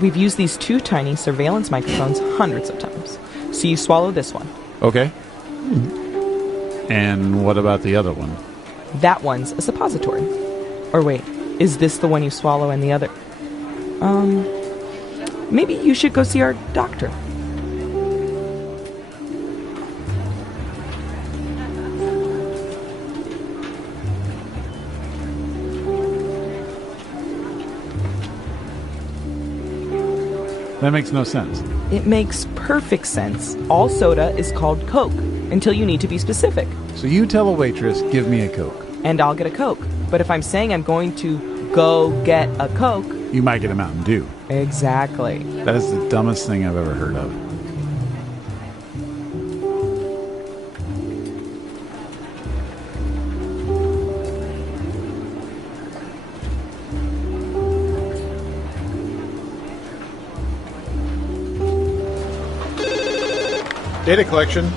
We've used these two tiny surveillance microphones hundreds of times. So you swallow this one. Okay. And what about the other one? That one's a suppository. Or wait, is this the one you swallow and the other? Maybe you should go see our doctor. That makes no sense. It makes perfect sense. All soda is called Coke until you need to be specific. So you tell a waitress, give me a Coke. And I'll get a Coke. But if I'm saying I'm going to go get a Coke... You might get a Mountain Dew. Exactly. That is the dumbest thing I've ever heard of. Data collection?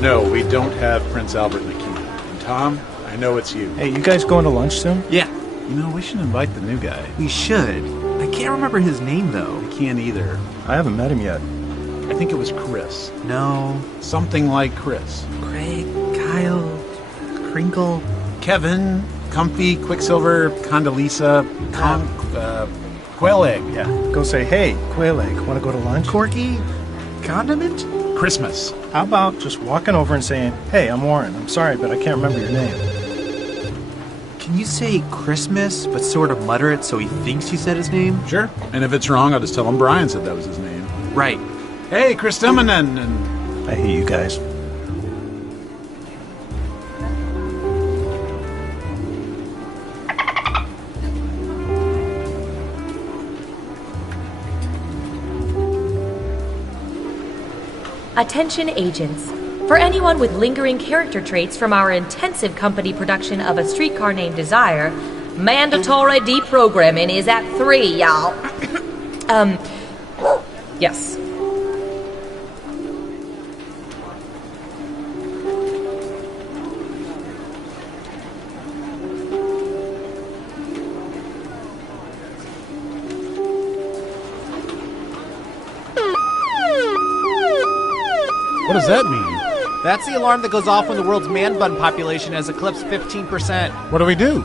No, we don't have Prince Albert in the queue. And Tom, I know it's you. Hey, you guys going to lunch soon? Yeah. You know, we should invite the new guy. We should. I can't remember his name, though. I can't either. I haven't met him yet. I think it was Chris. No. Something like Chris. Craig, Kyle, Crinkle. Kevin, Comfy, Quicksilver, Condoleezza, Quail Egg. Yeah. Go say, hey, Quail Egg, want to go to lunch? Corky, Condiment? Christmas. How about just walking over and saying, hey, I'm Warren. I'm sorry, but I can't remember your name. Can you say Christmas, but sort of mutter it so he thinks you said his name? Sure. And if it's wrong, I'll just tell him Brian said that was his name. Right. Hey, Chris Timonen, and... I hate you guys. Attention agents. For anyone with lingering character traits from our intensive company production of A Streetcar Named Desire, mandatory deprogramming is at 3, y'all. Yes. What does that mean? That's the alarm that goes off when the world's man bun population has eclipsed 15%. What do we do?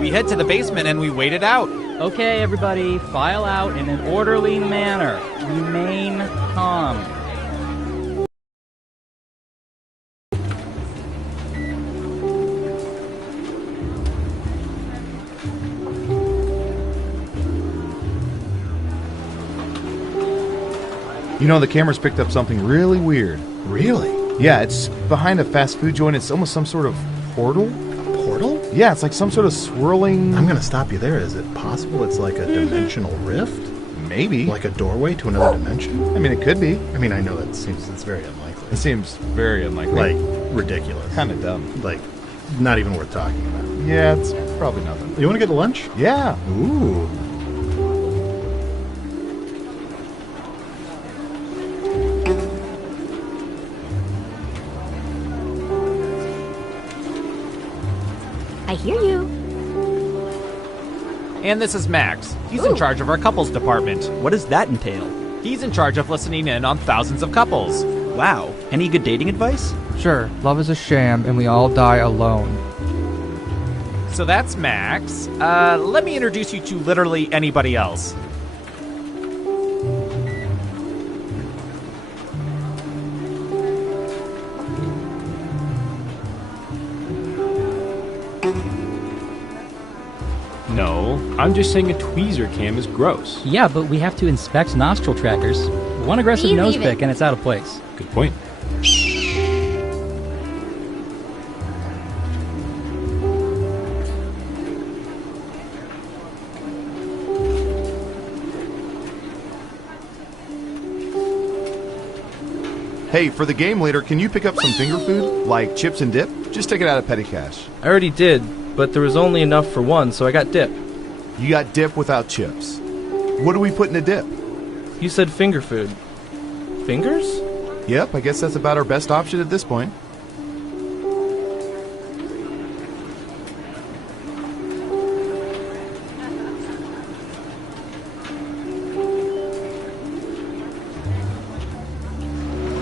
We head to the basement and we wait it out. Okay, everybody, file out in an orderly manner. Remain calm. You know, the camera's picked up something really weird. Really? Yeah, it's behind a fast food joint. It's almost some sort of portal. A portal? Yeah, it's like some sort of swirling... I'm going to stop you there. Is it possible it's like a dimensional rift? Maybe. Like a doorway to another dimension? I mean, it could be. I mean, I know that seems it's very unlikely. It seems very unlikely. Like, ridiculous. Kind of dumb. Like, not even worth talking about. Yeah, it's probably nothing. You want to get to lunch? Yeah. Ooh. I hear you. And this is Max. He's in charge of our couples department. What does that entail? He's in charge of listening in on thousands of couples. Wow. Any good dating advice? Sure, love is a sham and we all die alone. So that's Max. Let me introduce you to literally anybody else. No, I'm just saying a tweezer cam is gross. Yeah, but we have to inspect nostril trackers. One aggressive nose pick and it's out of place. Good point. Hey, for the game later, can you pick up some finger food? Like chips and dip? Just take it out of petty cash. I already did, but there was only enough for one, so I got dip. You got dip without chips. What do we put in a dip? You said finger food. Fingers? Yep, I guess that's about our best option at this point.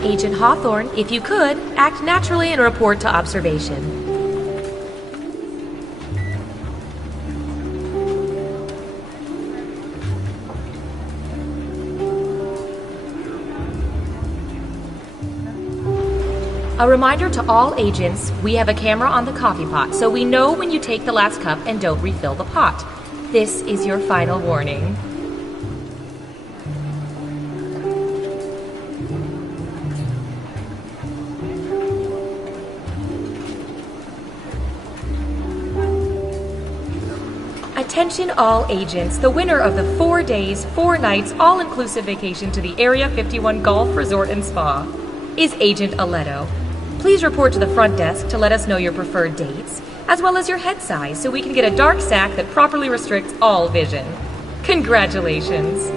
Agent Hawthorne, if you could, act naturally and report to observation. A reminder to all agents, we have a camera on the coffee pot, so we know when you take the last cup and don't refill the pot. This is your final warning. Attention all agents, the winner of the 4 days, 4 nights, all-inclusive vacation to the Area 51 Golf Resort and Spa is Agent Aletto. Please report to the front desk to let us know your preferred dates, as well as your head size, so we can get a dark sack that properly restricts all vision. Congratulations!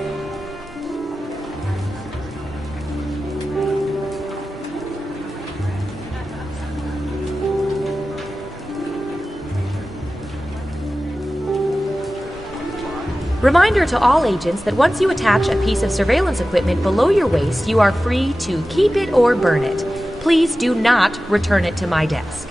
Reminder to all agents that once you attach a piece of surveillance equipment below your waist, you are free to keep it or burn it. Please do not return it to my desk.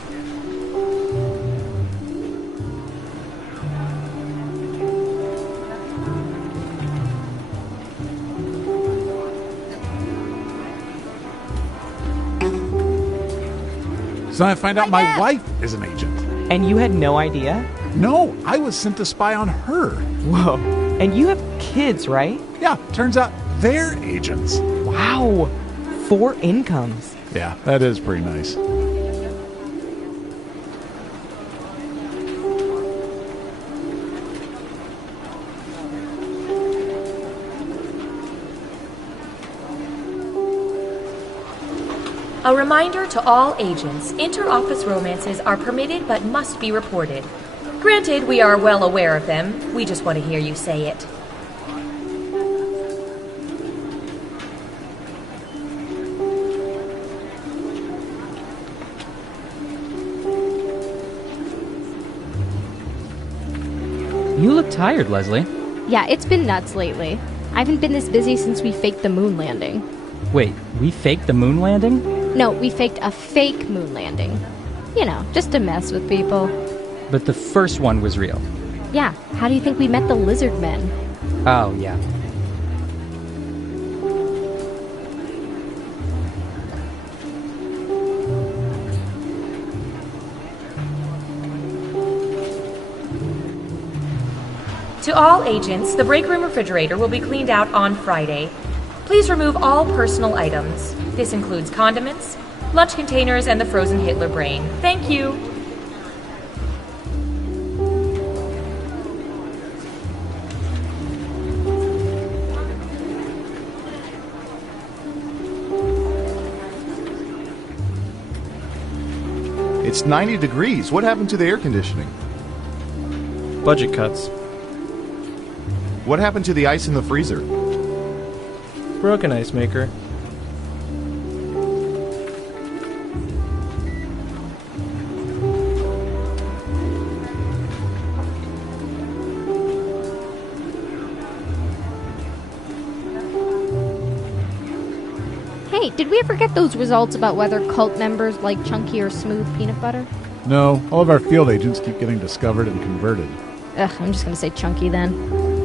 So I find out my wife is an agent. And you had no idea? No, I was sent to spy on her. Whoa. And you have kids, right? Yeah, turns out they're agents. Wow. 4 incomes. Yeah, that is pretty nice. A reminder to all agents, inter-office romances are permitted but must be reported. Granted, we are well aware of them. We just want to hear you say it. You look tired, Leslie. Yeah, it's been nuts lately. I haven't been this busy since we faked the moon landing. Wait, we faked the moon landing? No, we faked a fake moon landing. You know, just to mess with people. But the first one was real. Yeah, how do you think we met the lizard men? Oh, yeah. To all agents, the break room refrigerator will be cleaned out on Friday. Please remove all personal items. This includes condiments, lunch containers, and the frozen Hitler brain. Thank you. It's 90 degrees. What happened to the air conditioning? Budget cuts. What happened to the ice in the freezer? Broken ice maker. Hey, did we ever get those results about whether cult members like chunky or smooth peanut butter? No, all of our field agents keep getting discovered and converted. Ugh, I'm just gonna say chunky then.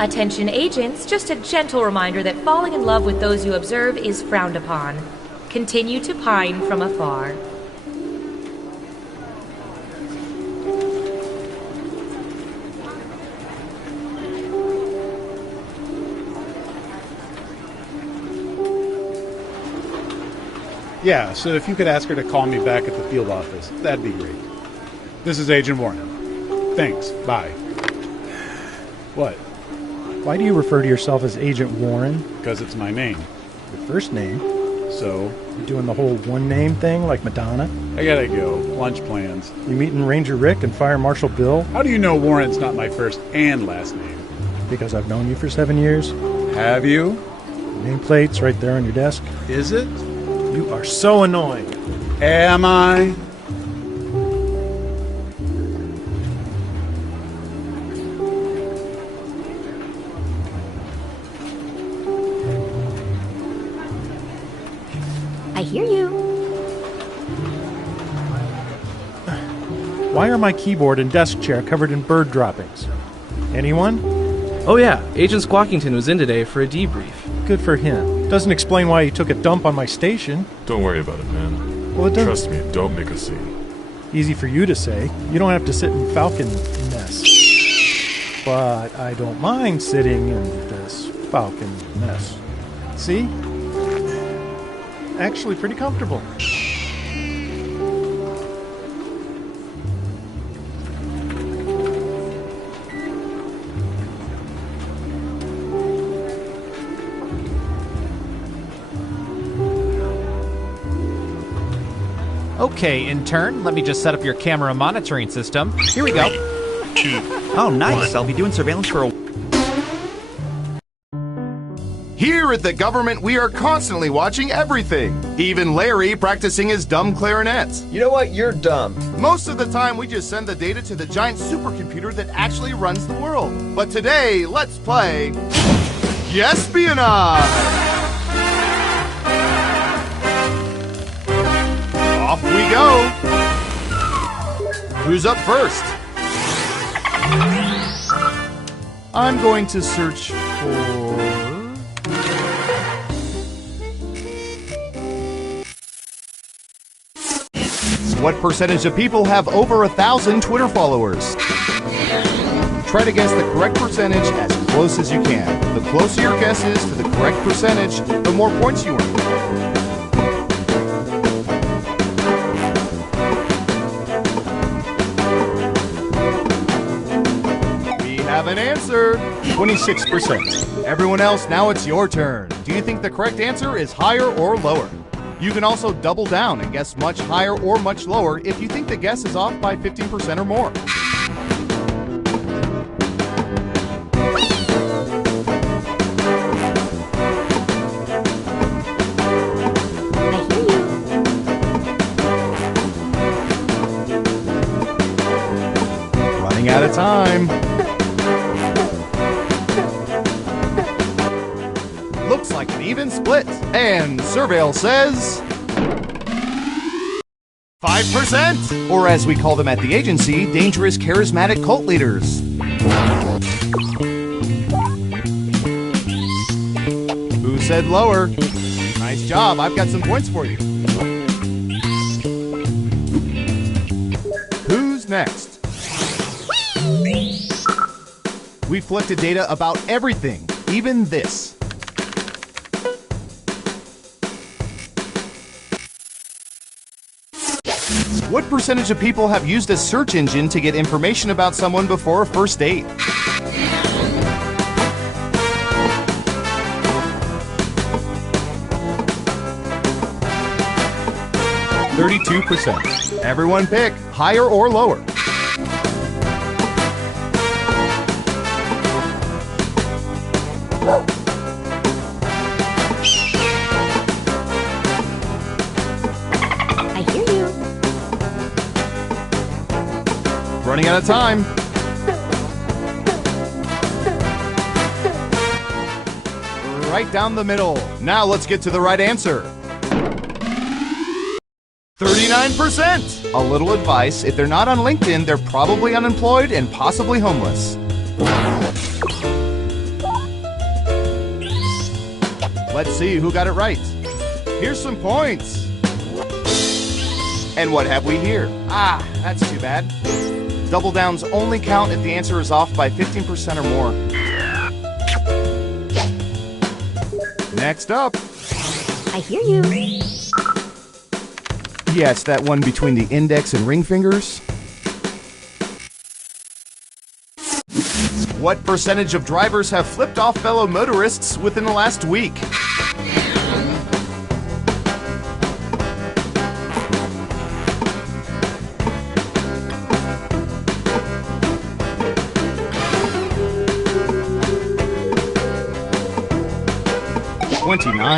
Attention agents, just a gentle reminder that falling in love with those you observe is frowned upon. Continue to pine from afar. Yeah, so if you could ask her to call me back at the field office, that'd be great. This is Agent Warren. Thanks, bye. What? Why do you refer to yourself as Agent Warren? Because it's my name. Your first name? So? You doing the whole one-name thing like Madonna? I gotta go. Lunch plans. You meeting Ranger Rick and Fire Marshal Bill? How do you know Warren's not my first and last name? Because I've known you for 7 years. Have you? Nameplate's right there on your desk. Is it? You are so annoying. Am I? I hear you. Why are my keyboard and desk chair covered in bird droppings? Anyone? Oh yeah, Agent Squawkington was in today for a debrief. Good for him. Doesn't explain why he took a dump on my station. Don't worry about it, man. Well, it doesn't. Trust me, don't make a scene. Easy for you to say. You don't have to sit in Falcon mess. But I don't mind sitting in this Falcon mess. See? Actually pretty comfortable. Okay, intern, let me just set up your camera monitoring system. Here we go. Oh, nice. I'll be doing surveillance for a... Here at the government, we are constantly watching everything. Even Larry practicing his dumb clarinet. You know what? You're dumb. Most of the time, we just send the data to the giant supercomputer that actually runs the world. But today, let's play... Espionage! Off we go! Who's up first? I'm going to search for... What percentage of people have over 1,000 Twitter followers? Try to guess the correct percentage as close as you can. The closer your guess is to the correct percentage, the more points you earn. We have an answer. 26%. Everyone else, now it's your turn. Do you think the correct answer is higher or lower? You can also double down and guess much higher or much lower if you think the guess is off by 15% or more. Running out of time. Looks like an even split. And Surveil says... 5%! Or as we call them at the agency, dangerous charismatic cult leaders. Who said lower? Nice job, I've got some points for you. Who's next? We've collected data about everything, even this. What percentage of people have used a search engine to get information about someone before a first date? %. Everyone pick higher or lower. Running out of time. Right down the middle. Now let's get to the right answer. 39%! A little advice, if they're not on LinkedIn, they're probably unemployed and possibly homeless. Let's see who got it right. Here's some points. And what have we here? Ah, that's too bad. Double downs only count if the answer is off by 15% or more. Next up. I hear you. Yeah, it's that one between the index and ring fingers. What percentage of drivers have flipped off fellow motorists within the last week?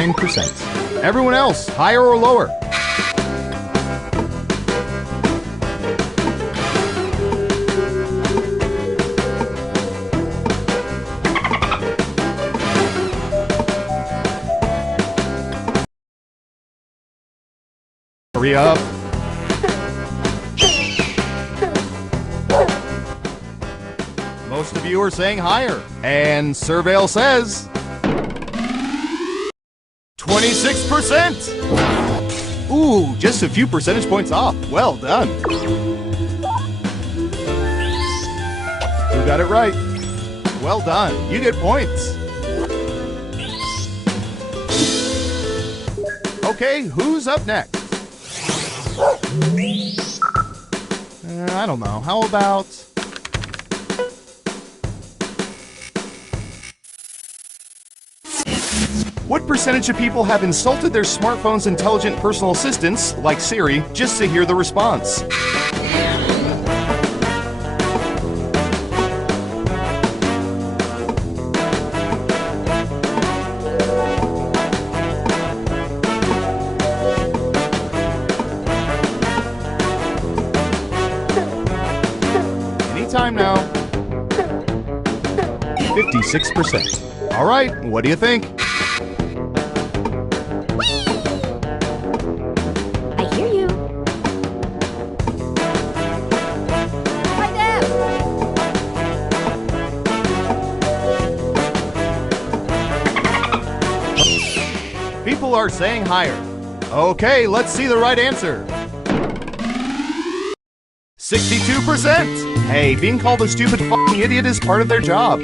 %. Everyone else, higher or lower? Hurry up. Most of you are saying higher. And Surveil says 26%. Ooh, just a few percentage points off. Well done. Who got it right? Well done. You get points. Okay, who's up next? I don't know. How about... What percentage of people have insulted their smartphone's intelligent personal assistants, like Siri, just to hear the response? Anytime now. 56%. All right, what do you think? People are saying higher. Okay, let's see the right answer. 62%! Hey, being called a stupid f***ing idiot is part of their job.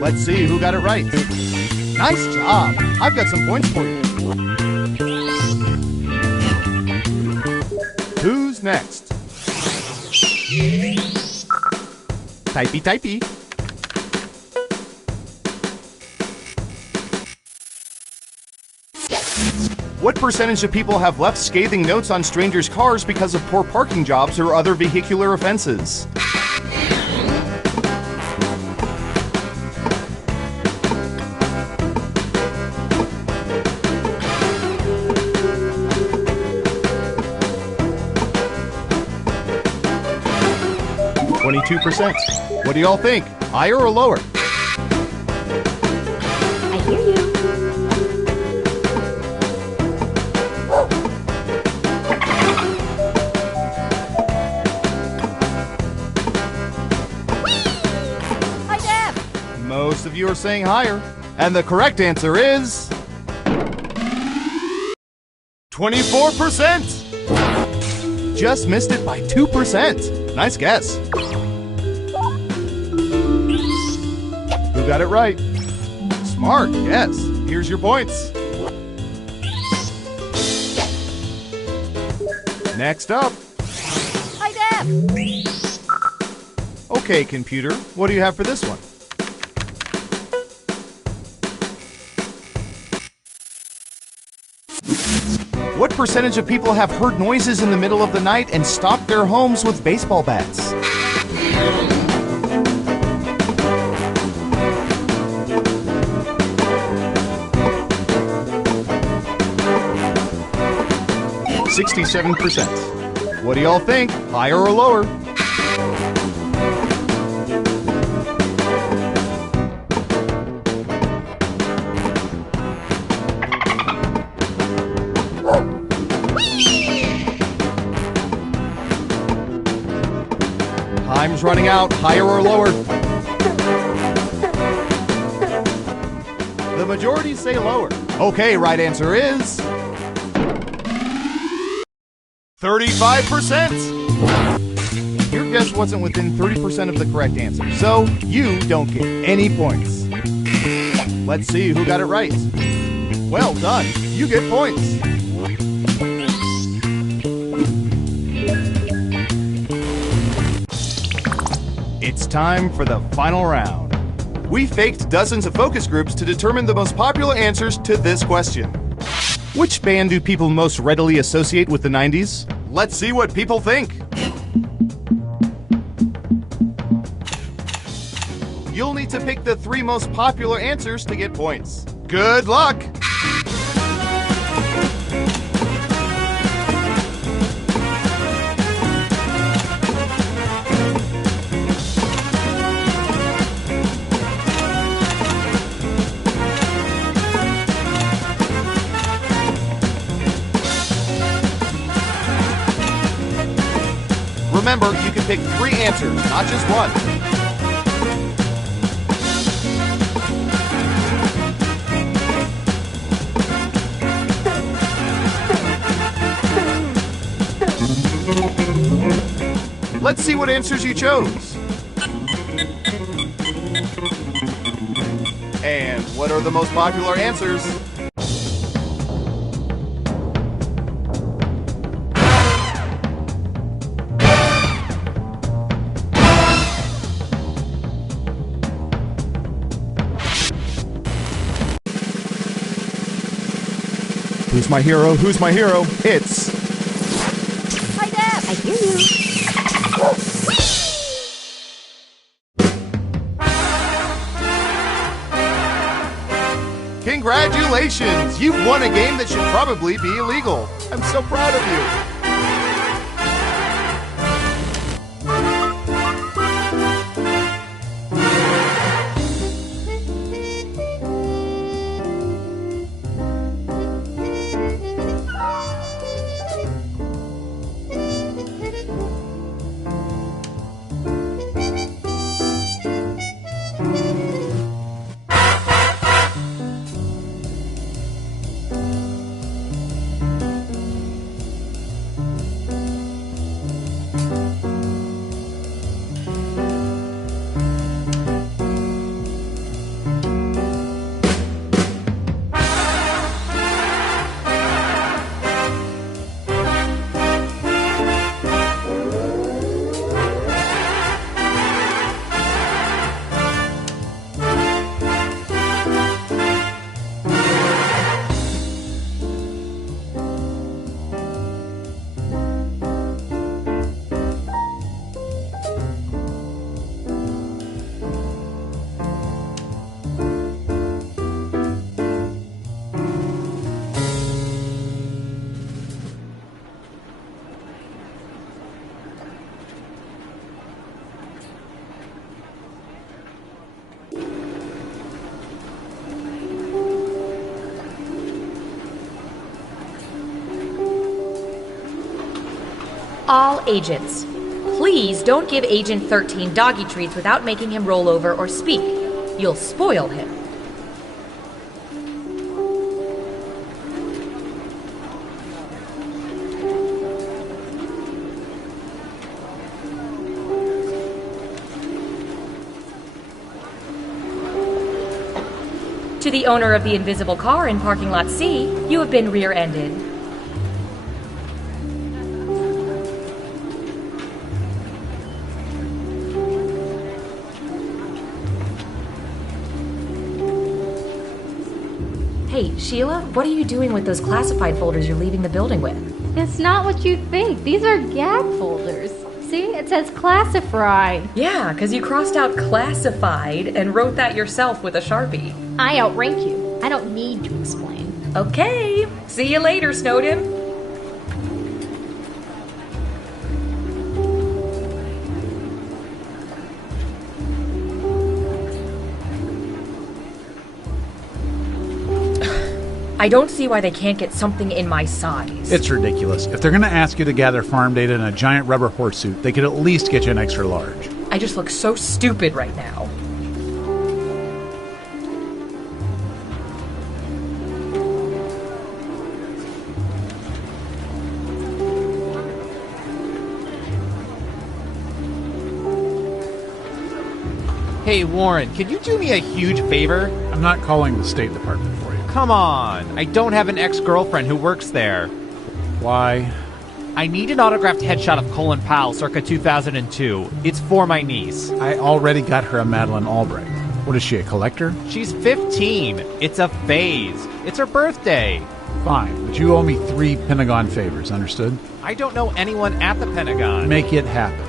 Let's see who got it right. Nice job! I've got some points for you. Who's next? Typey, typey. What percentage of people have left scathing notes on strangers' cars because of poor parking jobs or other vehicular offenses? %. What do y'all think? Higher or lower? I hear you. Most of you are saying higher. And the correct answer is... 24%! Just missed it by 2%. Nice guess. Who got it right? Smart, yes. Here's your points. Next up. Hi, Dad. Okay, computer, what do you have for this one? What percentage of people have heard noises in the middle of the night and stopped their homes with baseball bats? %. What do y'all think? Higher or lower? Time's running out. Higher or lower? The majority say lower. Okay, right answer is... 35%! Your guess wasn't within 30% of the correct answer, so you don't get any points. Let's see who got it right. Well done. You get points. It's time for the final round. We faked dozens of focus groups to determine the most popular answers to this question. Which band do people most readily associate with the 90s? Let's see what people think. You'll need to pick the 3 most popular answers to get points. Good luck! Remember, you can pick 3 answers, not just one. Let's see what answers you chose. And what are the most popular answers? Who's my hero? Who's my hero? It's... Hi, Dad! I hear you. Congratulations! You've won a game that should probably be illegal. I'm so proud of you. All agents, please don't give Agent 13 doggy treats without making him roll over or speak. You'll spoil him. To the owner of the invisible car in parking lot C, you have been rear-ended. Hey, Sheila, what are you doing with those classified folders you're leaving the building with? It's not what you think. These are gag folders. See, it says classified. Yeah, because you crossed out classified and wrote that yourself with a Sharpie. I outrank you. I don't need to explain. Okay, see you later, Snowden. I don't see why they can't get something in my size. It's ridiculous. If they're going to ask you to gather farm data in a giant rubber horse suit, they could at least get you an extra large. I just look so stupid right now. Hey, Warren, can you do me a huge favor? I'm not calling the State Department for you. Come on. I don't have an ex-girlfriend who works there. Why? I need an autographed headshot of Colin Powell circa 2002. It's for my niece. I already got her a Madeleine Albright. What is she, a collector? She's 15. It's a phase. It's her birthday. Fine, but you owe me 3 Pentagon favors, understood? I don't know anyone at the Pentagon. Make it happen.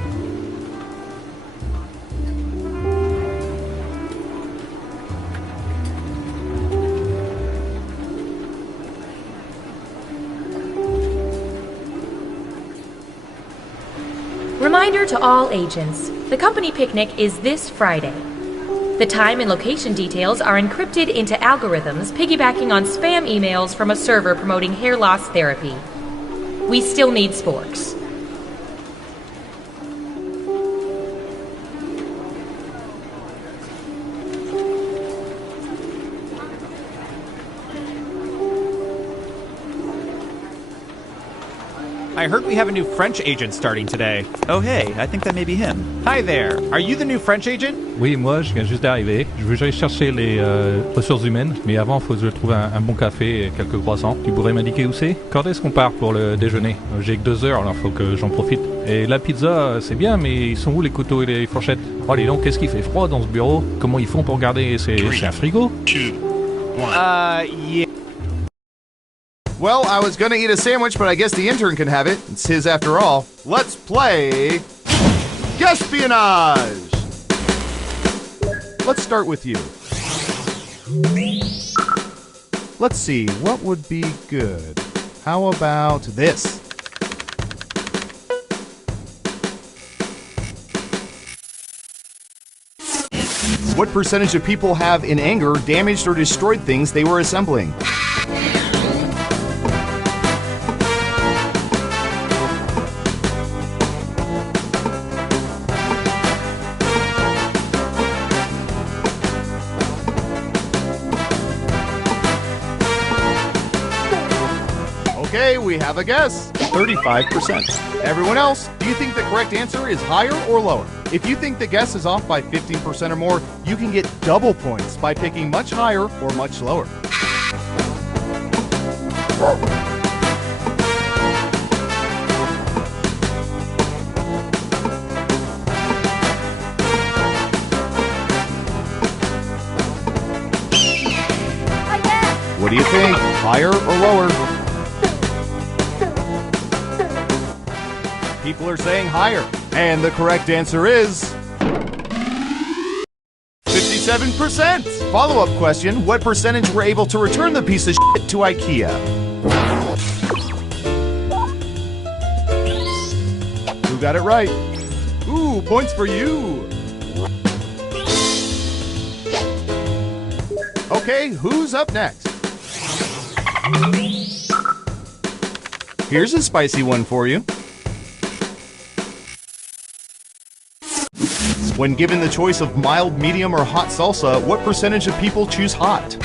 Reminder to all agents, the company picnic is this Friday. The time and location details are encrypted into algorithms piggybacking on spam emails from a server promoting hair loss therapy. We still need sporks. I heard we have a new French agent starting today. Oh hey, I think that may be him. Hi there. Are you the new French agent? Oui, moi, je viens juste d'arriver. Je veux juste chercher les ressources humaines, mais avant, il faut que je trouve un bon café et quelques croissants. Tu pourrais m'indiquer où c'est? Quand est-ce qu'on part pour le déjeuner? J'ai que 2 heures, alors il faut que j'en profite. Et la pizza, c'est bien, mais ils sont où les couteaux et les fourchettes? Oh, dis donc, qu'est-ce qu'il fait froid dans ce bureau? Comment ils font pour garder? C'est un frigo? Yeah. Well, I was gonna eat a sandwich, but I guess the intern can have it. It's his after all. Let's play Espionage! Let's start with you. Let's see, what would be good? How about this? What percentage of people have, in anger, damaged or destroyed things they were assembling? Okay, we have a guess. 35%. Everyone else, do you think the correct answer is higher or lower? If you think the guess is off by 15% or more, you can get double points by picking much higher or much lower. What do you think? Higher or lower? People are saying higher. And the correct answer is 57%. Follow-up question, what percentage were able to return the piece of shit to IKEA? Who got it right? Ooh, points for you. Okay, who's up next? Here's a spicy one for you. When given the choice of mild, medium, or hot salsa, what percentage of people choose hot?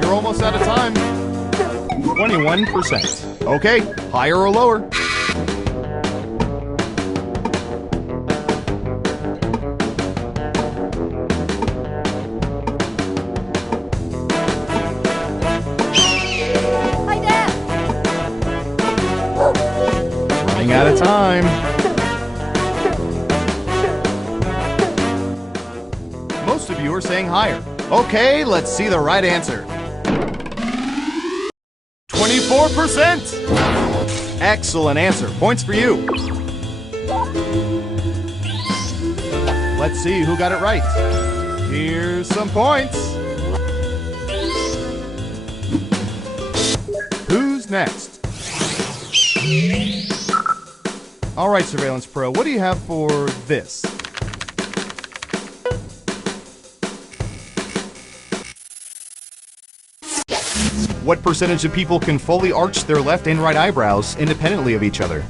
You're almost out of time. 21%. Okay, higher or lower? Out of time. Most of you are saying higher. Okay, let's see the right answer. 24%. Excellent answer. Points for you. Let's see who got it right. Here's some points. Who's next? All right, Surveillance Pro, what do you have for this? What percentage of people can fully arch their left and right eyebrows independently of each other?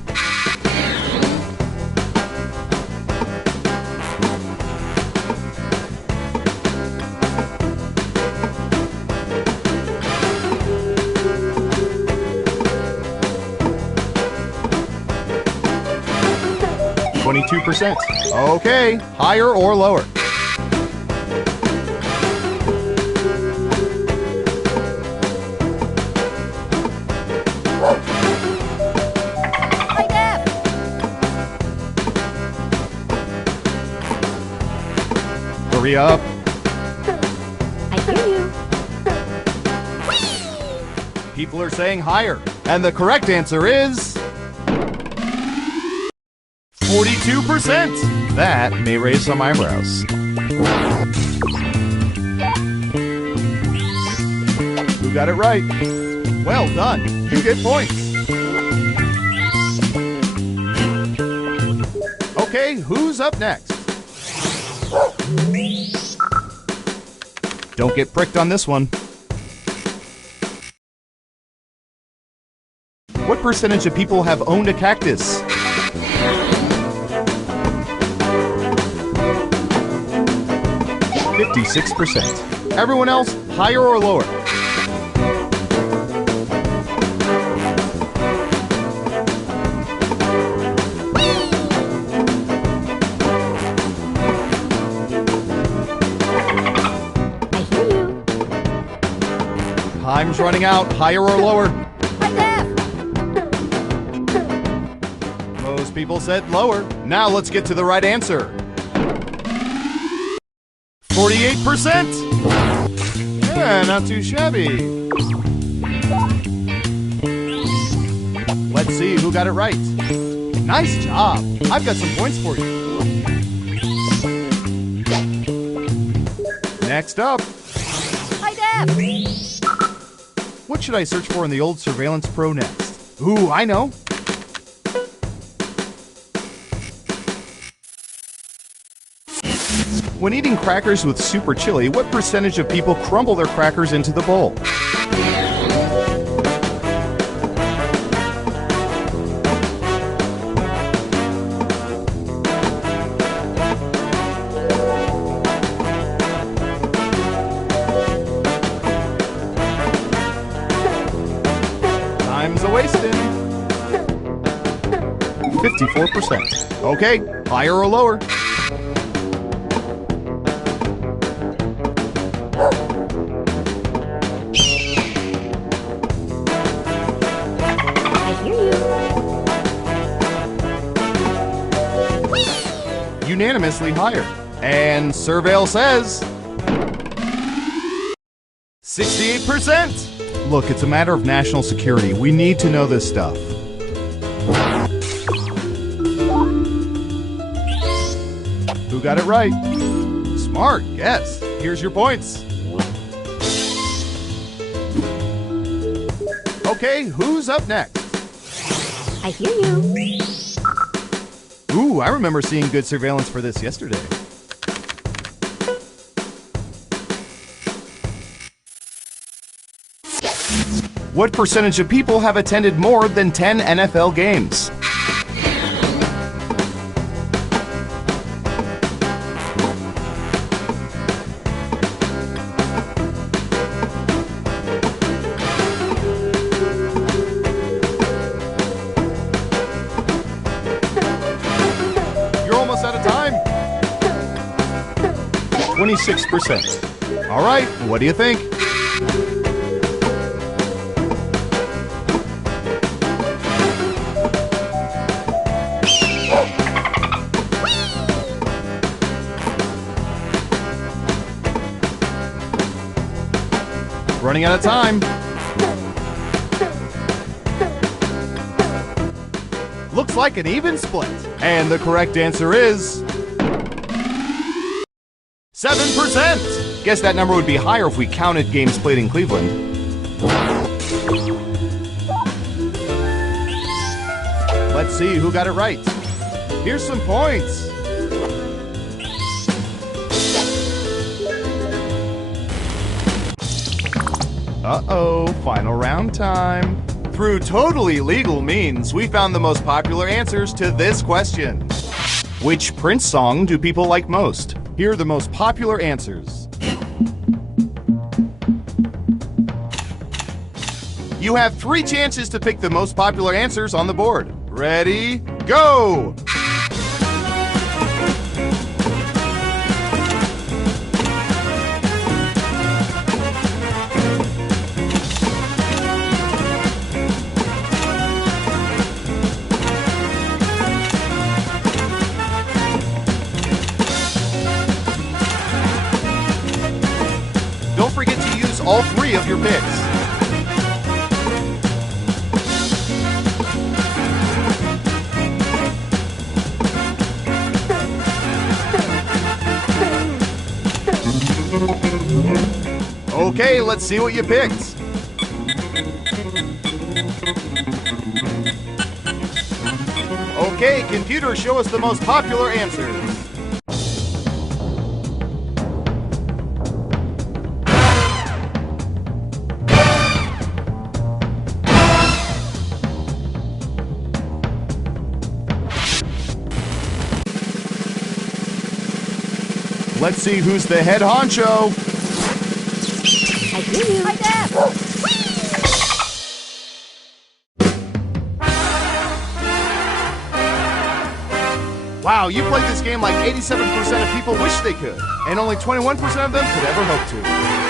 %. Okay, higher or lower? Hurry up. I hear you. People are saying higher. And the correct answer is 42%. That may raise some eyebrows. Who got it right? Well done. You get points. Okay, who's up next? Don't get pricked on this one. What percentage of people have owned a cactus? %56%. Everyone else, higher or lower? Time's running out. Higher or lower? Most people said lower. Now let's get to the right answer. 48%. Yeah, not too shabby. Let's see who got it right. Nice job. I've got some points for you. Next up. What should I search for in the old Surveillance Pro next? Ooh, I know. When eating crackers with super chili, what percentage of people crumble their crackers into the bowl? Time's a-wasting. 54%. Okay, higher or lower? Unanimously higher. And Surveil says 68%. Look, it's a matter of national security. We need to know this stuff. Who got it right? Smart, yes. Here's your points. Okay, who's up next? I hear you. Ooh, I remember seeing good surveillance for this yesterday. What percentage of people have attended more than 10 NFL games? You're almost out of time. 26%. All right, what do you think? Running out of time. Looks like an even split. And the correct answer is 7%. Guess that number would be higher if we counted games played in Cleveland. Let's see who got it right. Here's some points. Uh-oh, final round time. Through totally legal means, we found the most popular answers to this question. Which Prince song do people like most? Here are the most popular answers. You have 3 chances to pick the most popular answers on the board. Ready, go! Don't forget to use all 3 of your picks. Okay, let's see what you picked. Okay, computer, show us the most popular answers. Let's see who's the head honcho. I hear you. Hi, Dad. Wow, you played this game like 87% of people wish they could, and only 21% of them could ever hope to.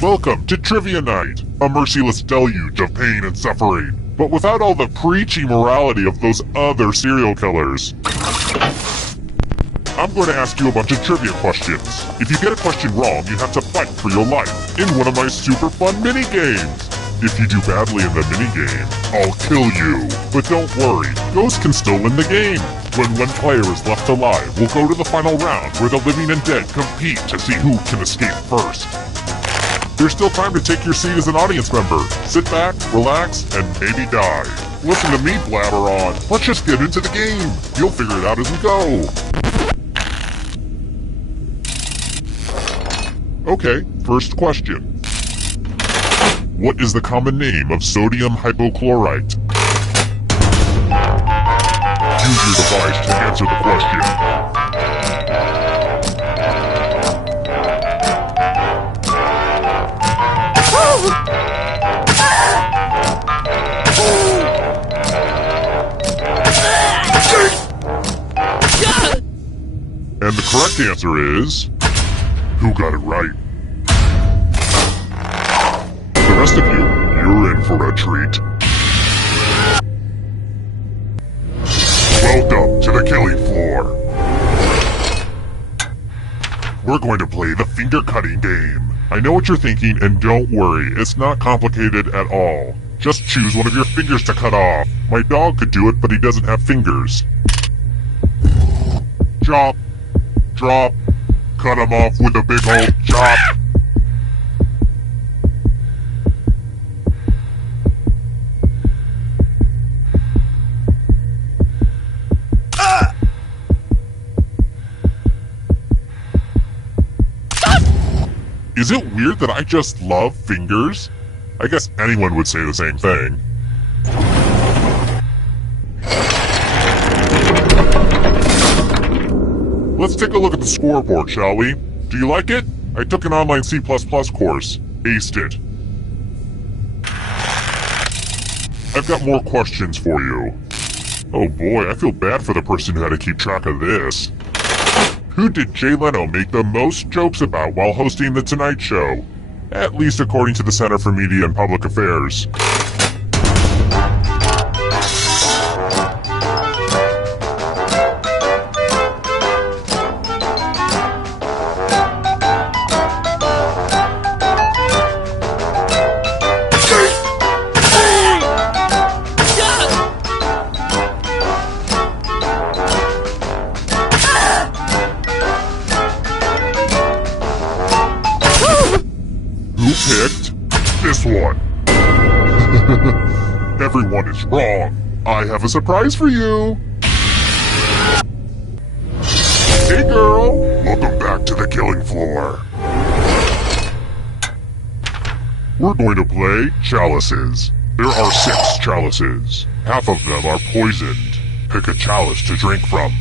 Welcome to Trivia Night, a merciless deluge of pain and suffering, but without all the preachy morality of those other serial killers. I'm going to ask you a bunch of trivia questions. If you get a question wrong, you have to fight for your life in one of my super fun mini-games. If you do badly in the minigame, I'll kill you. But don't worry, ghosts can still win the game. When one player is left alive, we'll go to the final round where the living and dead compete to see who can escape first. There's still time to take your seat as an audience member. Sit back, relax, and maybe die. Listen to me blabber on. Let's just get into the game. You'll figure it out as we go. Okay, first question. What is the common name of sodium hypochlorite? Use your device to answer the question. And the correct answer is... Who got it right? The rest of you, you're in for a treat. Welcome to the killing floor. We're going to play the finger cutting game. I know what you're thinking, and don't worry, it's not complicated at all. Just choose one of your fingers to cut off. My dog could do it, but he doesn't have fingers. Chop. Drop. Cut him off with a big old chop. Is it weird that I just love fingers? I guess anyone would say the same thing. Let's take a look at the scoreboard, shall we? Do you like it? I took an online C++ course. Aced it. I've got more questions for you. Oh boy, I feel bad for the person who had to keep track of this. Who did Jay Leno make the most jokes about while hosting The Tonight Show? At least according to the Center for Media and Public Affairs. This one. Everyone is wrong. I have a surprise for you. Hey girl, welcome back to the killing floor. We're going to play chalices. There are 6 chalices. Half of them are poisoned. Pick a chalice to drink from.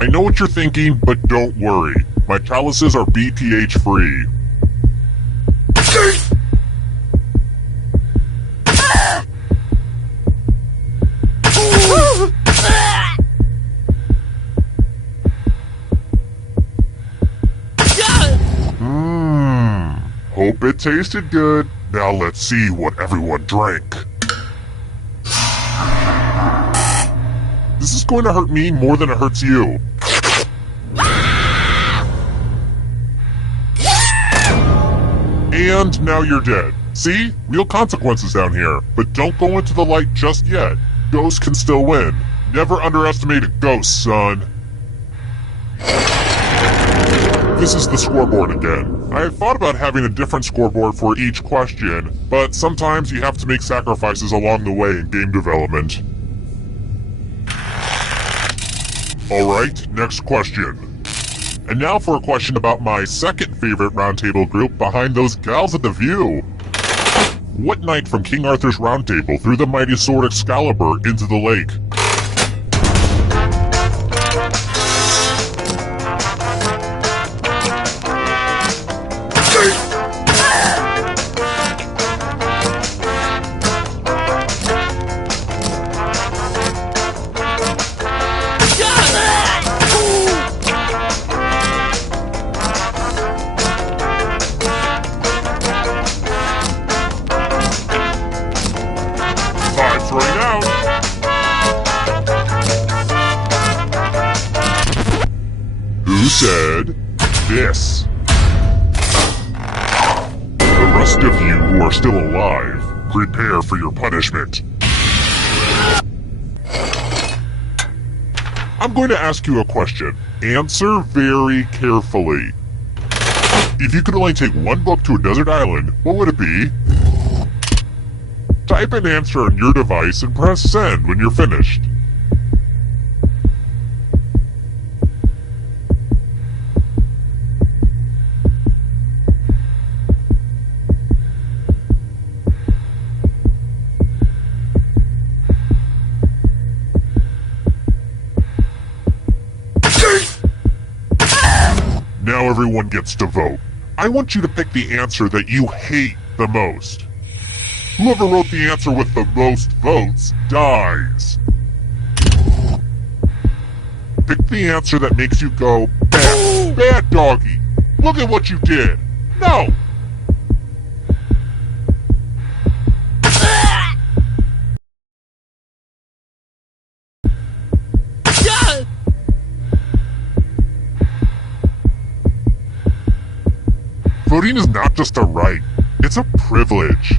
I know what you're thinking, but don't worry. My chalices are BPH free. Hope it tasted good. Now let's see what everyone drank. This is going to hurt me more than it hurts you. And now you're dead. See? Real consequences down here. But don't go into the light just yet. Ghosts can still win. Never underestimate a ghost, son. This is the scoreboard again. I had thought about having a different scoreboard for each question, but sometimes you have to make sacrifices along the way in game development. Alright, next question. And now for a question about my second favorite roundtable group behind those gals at the View. What knight from King Arthur's Round Table threw the mighty sword Excalibur into the lake? this. The rest of you who are still alive, prepare for your punishment. I'm going to ask you a question. Answer very carefully. If you could only take one book to a desert island, what would it be? Type an answer on your device and press send when you're finished. Now everyone gets to vote. I want you to pick the answer that you hate the most. Whoever wrote the answer with the most votes dies. Pick the answer that makes you go, bad, bad doggy. Look at what you did. No! Voting is not just a right, it's a privilege.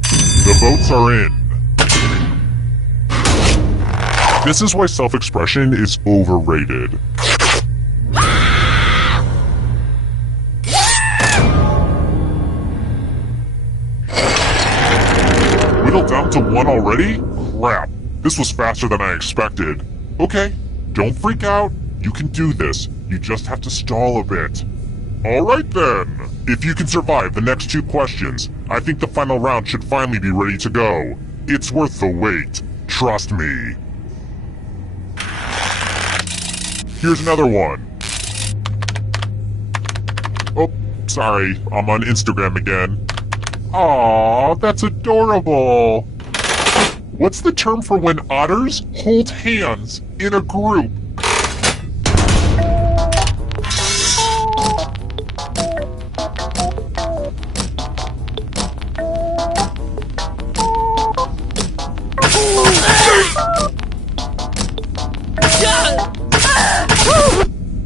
The votes are in. This is why self-expression is overrated. Whittled down to one already? Crap, this was faster than I expected. Okay, don't freak out. You can do this. You just have to stall a bit. Alright then. If you can survive the next 2 questions, I think the final round should finally be ready to go. It's worth the wait. Trust me. Here's another one. Oh, sorry. I'm on Instagram again. Aww, that's adorable. What's the term for when otters hold hands in a group?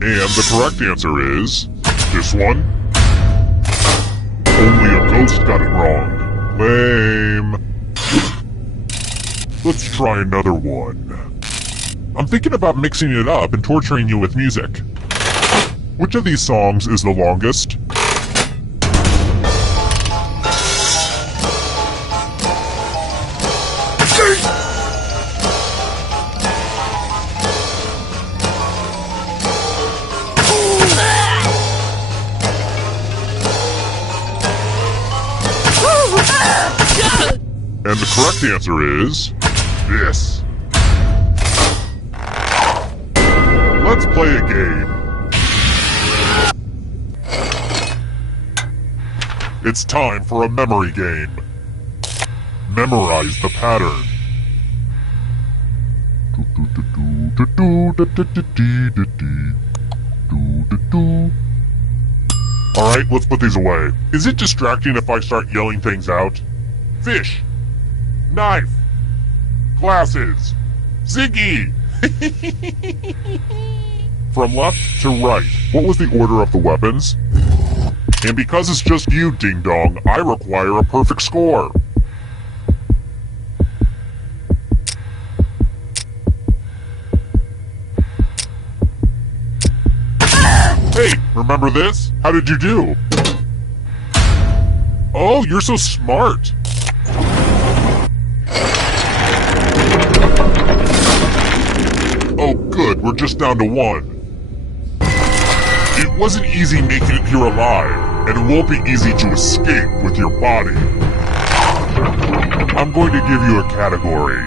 And the correct answer is this one. Only a ghost got it wrong. Lame. Let's try another one. I'm thinking about mixing it up and torturing you with music. Which of these songs is the longest? And the correct answer is this. Let's play a game. It's time for a memory game. Memorize the pattern. Alright, let's put these away. Is it distracting if I start yelling things out? Fish! Knife! Glasses! Ziggy! From left to right, what was the order of the weapons? And because it's just you, Ding Dong, I require a perfect score. Hey, remember this? How did you do? Oh, you're so smart. Oh good, we're just down to one. It wasn't easy making it here alive, and it won't be easy to escape with your body. I'm going to give you a category.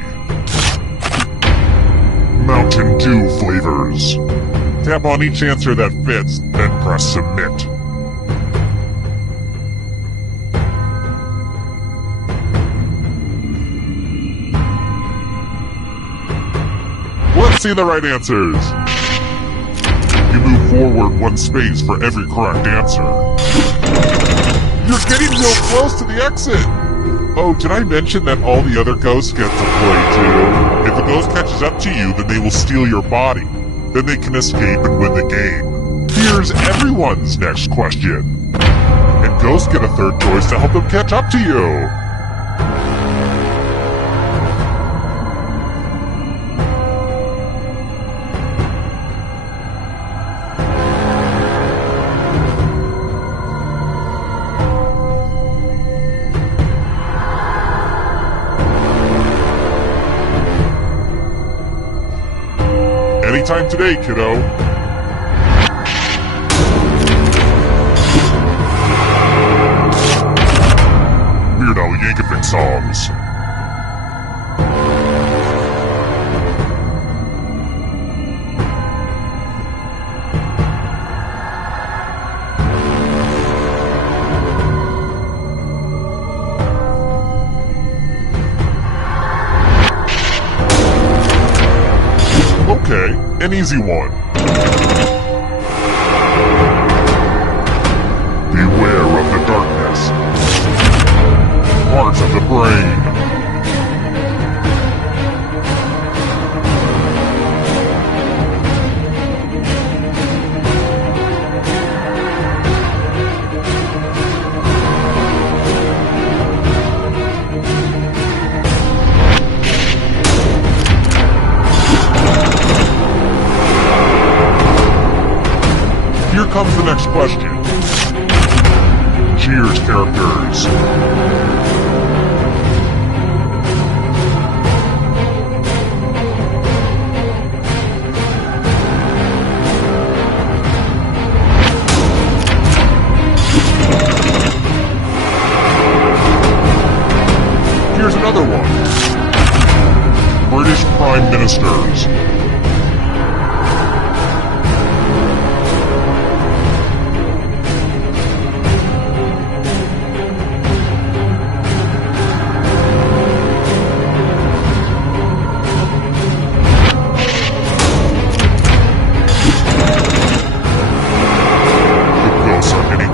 Mountain Dew flavors. Tap on each answer that fits, then press submit. Let's see the right answers. You move forward 1 space for every correct answer. You're getting real close to the exit! Oh, did I mention that all the other ghosts get to play too? If it Ghost catches up to you, then they will steal your body. Then they can escape and win the game. Here's everyone's next question. And Ghosts get a third choice to help them catch up to you. Anytime today, kiddo. Weird Al Yankovic songs. Okay, an easy one. Beware of the darkness. Parts of the brain. Here comes the next question. Cheers characters. Here's another one. British Prime Ministers.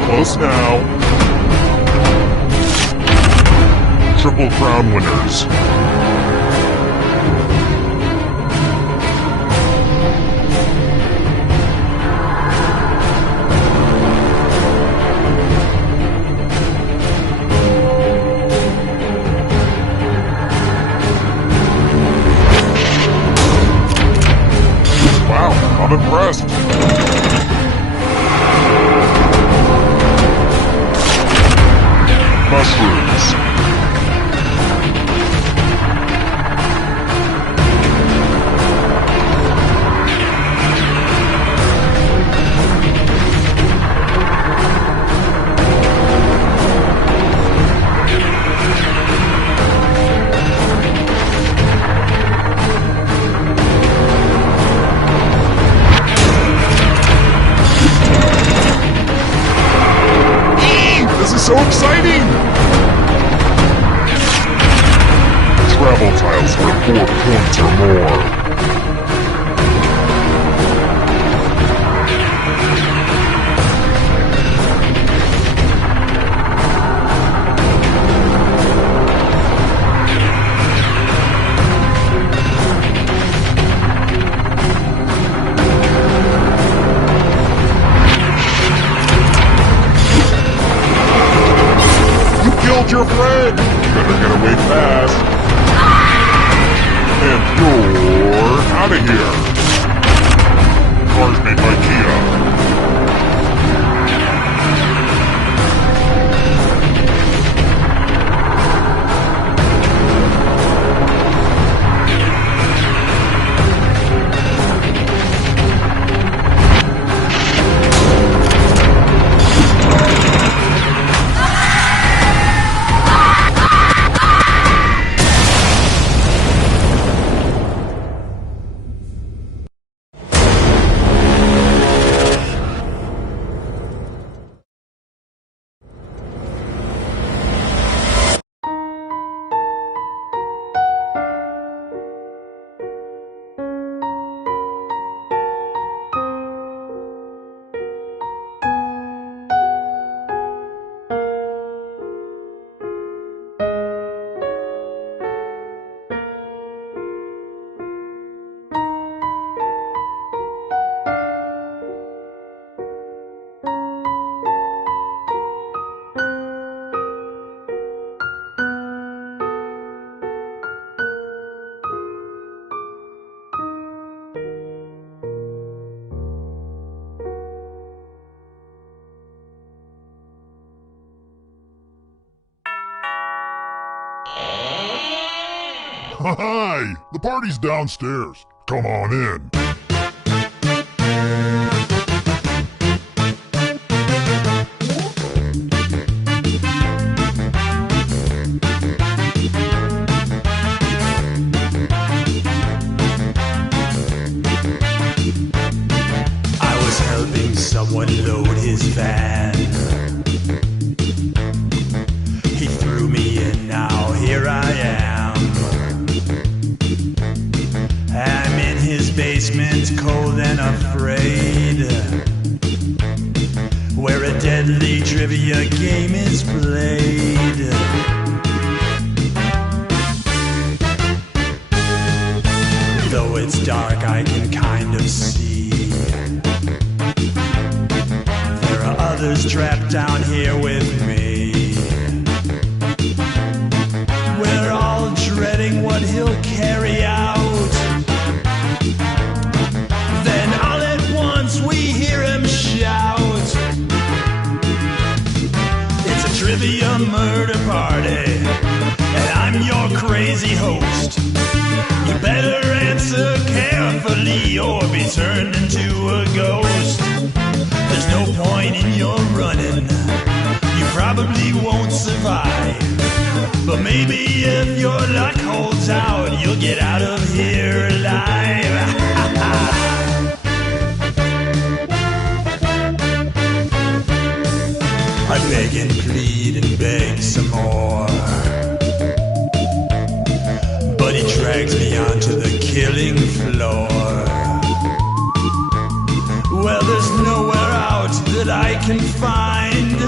Close now. Triple Crown winners. Wow, I'm impressed. Mushrooms. This is so exciting! Travel tiles for 4 points or more. You killed your friend! Better get away fast. And you're out of here. Cars made by Kia. Hi! The party's downstairs. Come on in. I was helping someone load his van. He threw me in, now here I am. I'm in his basement, cold and afraid, where a deadly trivia game is played. Though it's dark, I can kind of see there are others trapped down here with me. We're all dreading what he'll carry out. Then all at once we hear him shout. It's a trivia murder party, and I'm your crazy host. You better answer carefully or be turned into a ghost. There's no point in your running, you probably won't survive. But maybe if your luck holds out, you'll get out of here alive. I beg and plead and beg some more, but he drags me onto the killing floor. Well, there's nowhere out that I can find,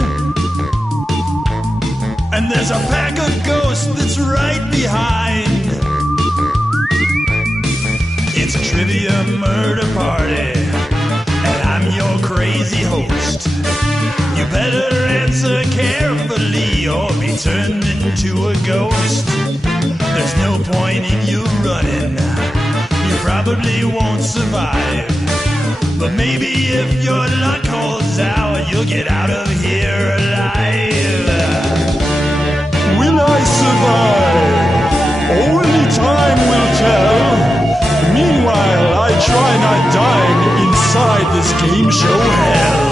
and there's a pack of ghosts that's right behind. It's a trivia murder party, and I'm your crazy host. You better answer carefully or be turned into a ghost. There's no point in you running, you probably won't survive. But maybe if your luck holds out, you'll get out of here alive. Will I survive? Only time will tell. Meanwhile, I try not dying inside this game show hell.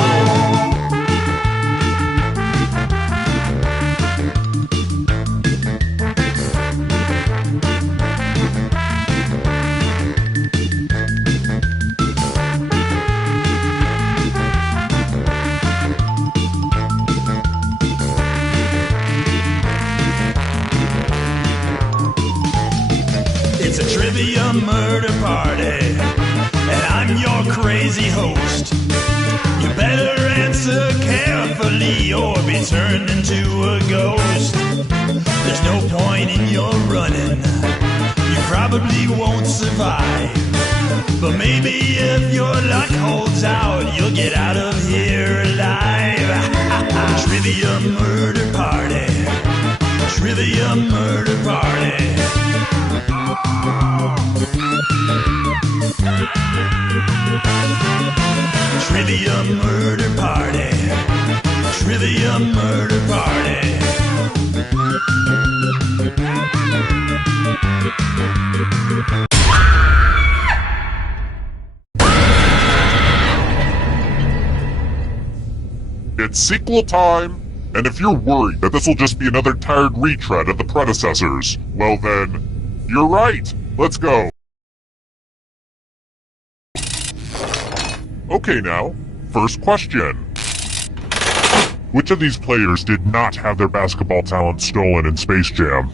It's a trivia murder party, and I'm your crazy host. You better answer carefully or be turned into a ghost. There's no point in your running, you probably won't survive. But maybe if your luck holds out, you'll get out of here alive. Trivia murder party, trivia murder party. Trivia murder party, trivia murder party. It's sequel time, and if you're worried that this will just be another tired retread of the predecessors, well then, you're right. Let's go. Okay now, first question. Which of these players did not have their basketball talent stolen in Space Jam?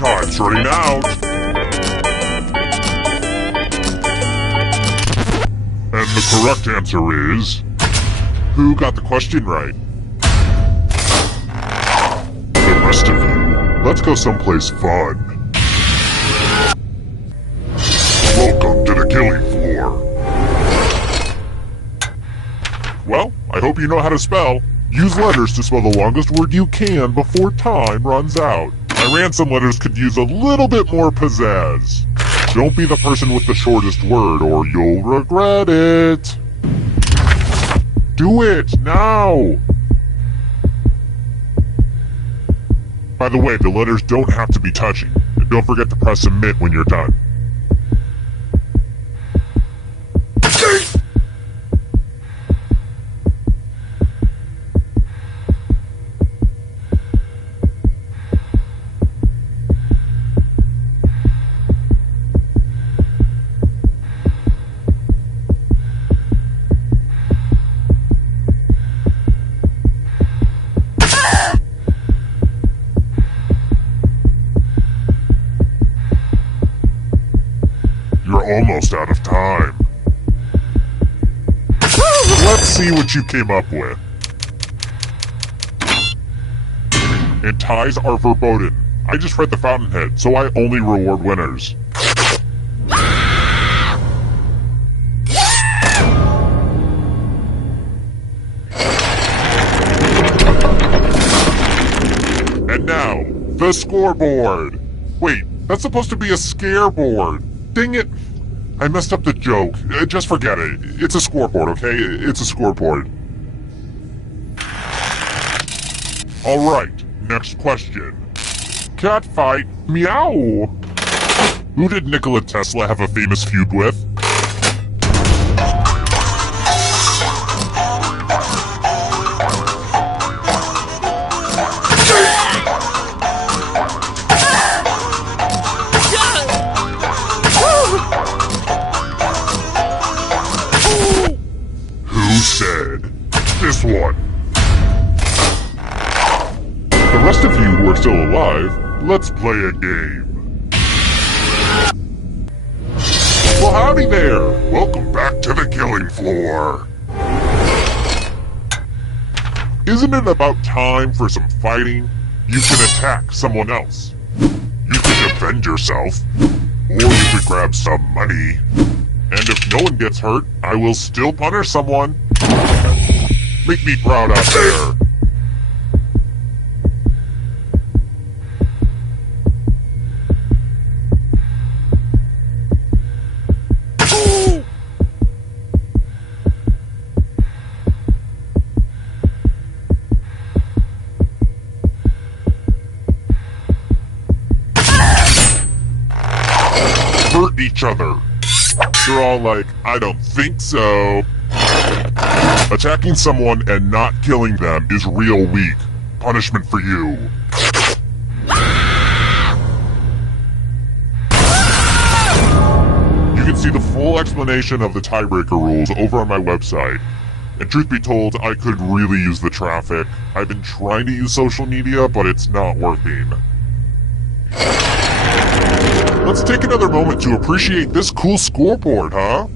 Time's running out. And the correct answer is... Who got the question right? The rest of you, let's go someplace fun. Welcome Well, I hope you know how to spell. Use letters to spell the longest word you can before time runs out. My ransom letters could use a little bit more pizzazz. Don't be the person with the shortest word or you'll regret it. Do it, now! By the way, the letters don't have to be touchy. And don't forget to press submit when you're done. You're almost out of time. Let's see what you came up with. And ties are verboten. I just read the Fountainhead, so I only reward winners. And now, the scoreboard. Wait, that's supposed to be a scare board. Dang it. I messed up the joke. Just forget it. It's a scoreboard, okay? It's a scoreboard. Alright, next question. Cat fight, meow. Who did Nikola Tesla have a famous feud with? Said this one. The rest of you who are still alive, let's play a game. Well, howdy there. Welcome back to the killing floor. Isn't it about time for some fighting? You can attack someone else. You can defend yourself. Or you could grab some money. And if no one gets hurt, I will still punish someone. Make me proud out there. Hurt each other. They're all like, I don't think so. Attacking someone and not killing them is real weak. Punishment for you. You can see the full explanation of the tiebreaker rules over on my website. And truth be told, I could really use the traffic. I've been trying to use social media, but it's not working. Let's take another moment to appreciate this cool scoreboard, huh?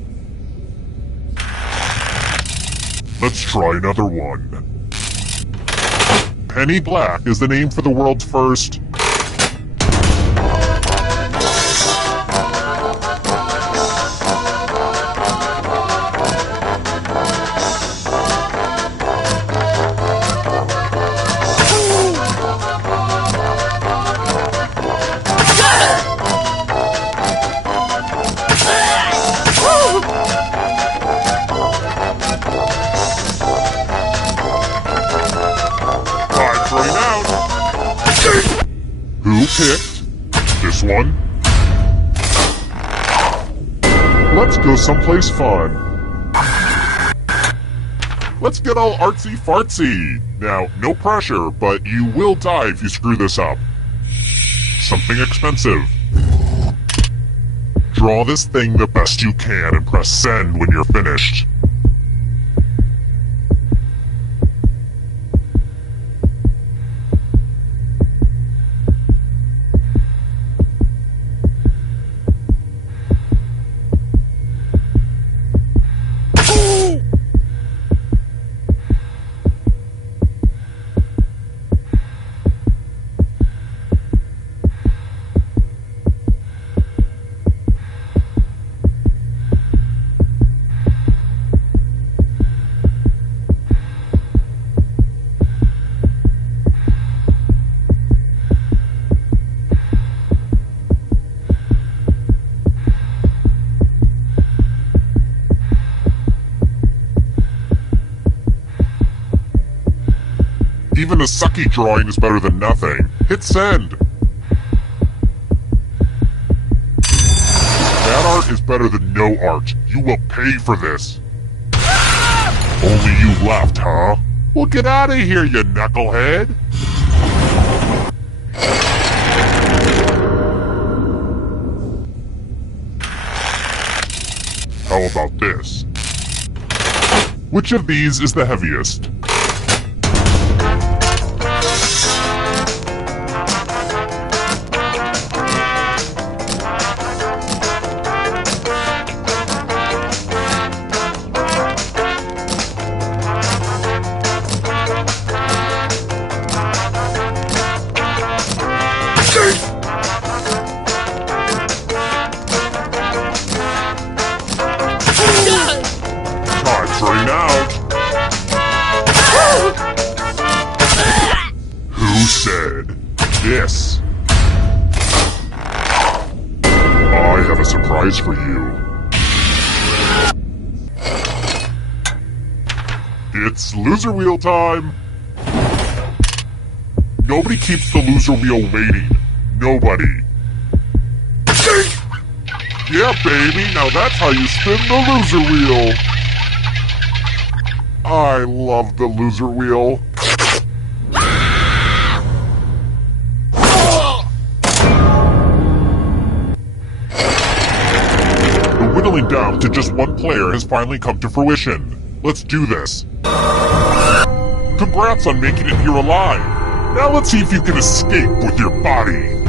Let's try another one. Penny Black is the name for the world's first... Who picked this one? Let's go someplace fun. Let's get all artsy-fartsy. Now, no pressure, but you will die if you screw this up. Something expensive. Draw this thing the best you can and press send when you're finished. Even a sucky drawing is better than nothing. Hit send. Bad art is better than no art. You will pay for this. Only you left, huh? Well, get out of here, you knucklehead. How about this? Which of these is the heaviest? Time's running out. Who said this? I have a surprise for you. It's loser wheel time. Nobody keeps the loser wheel waiting. Nobody. Yeah, baby, now that's how you spin the loser wheel. I love the loser wheel. The whittling down to just one player has finally come to fruition. Let's do this. Congrats on making it here alive. Now let's see if you can escape with your body.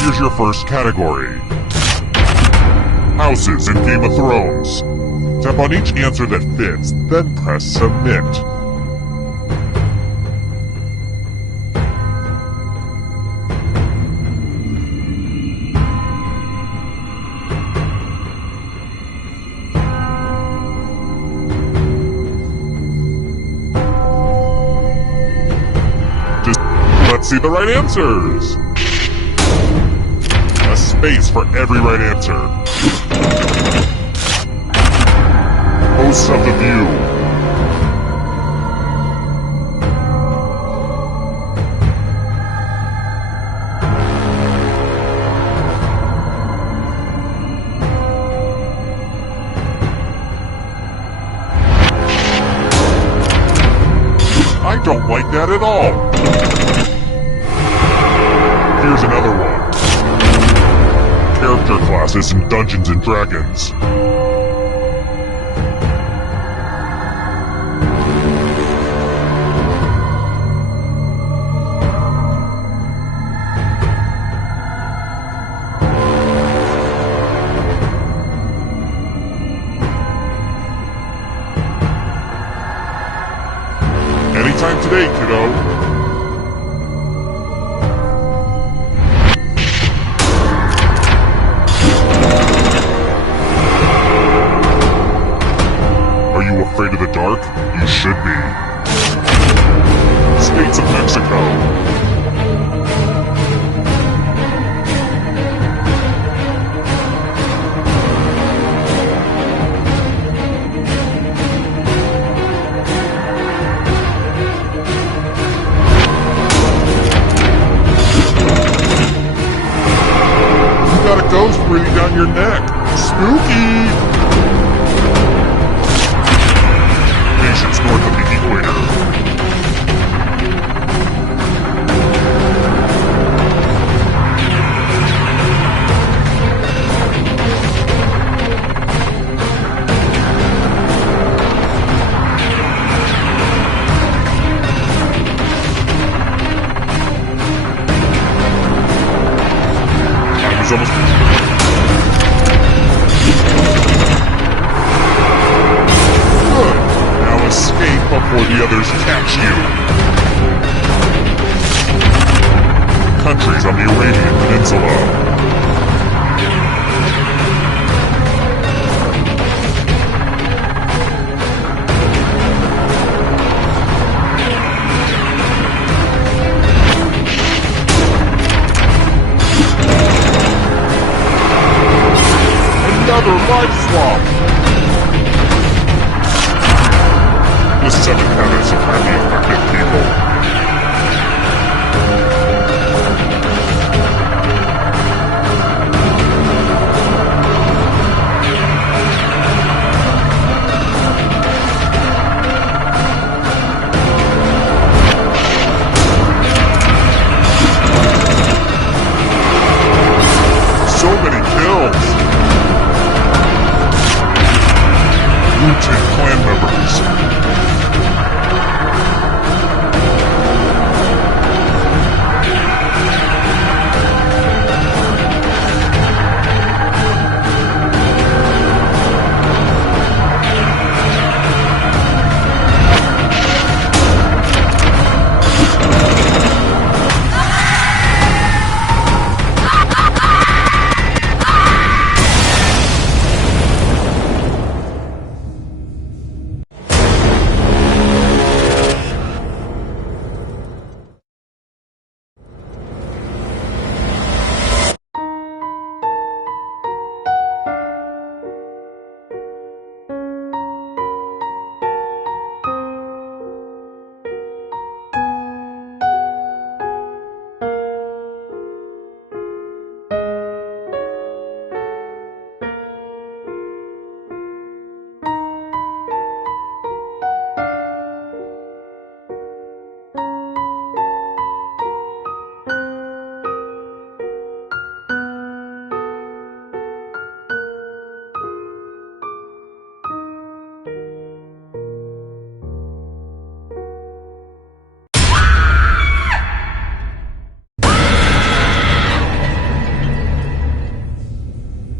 Here's your first category. Houses in Game of Thrones. Tap on each answer that fits, then press submit. Just let's see the right answers. A space for every right answer. Hosts of the View. I don't like that at all. Here's another one. Character classes in Dungeons and Dragons. Anytime today, kiddo. Are you afraid of the dark? You should be. States of Mexico. Got a ghost breathing down your neck. Spooky! Nations north of the equator. Almost. Good. Now escape before the others catch you. Countries on the Arabian Peninsula. Another life swap! This 7 had a surprise. lunatic clan members.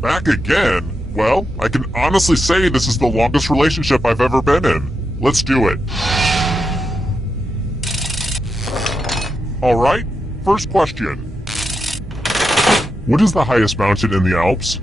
Back again? Well, I can honestly say this is the longest relationship I've ever been in. Let's do it. Alright, first question. What is the highest mountain in the Alps?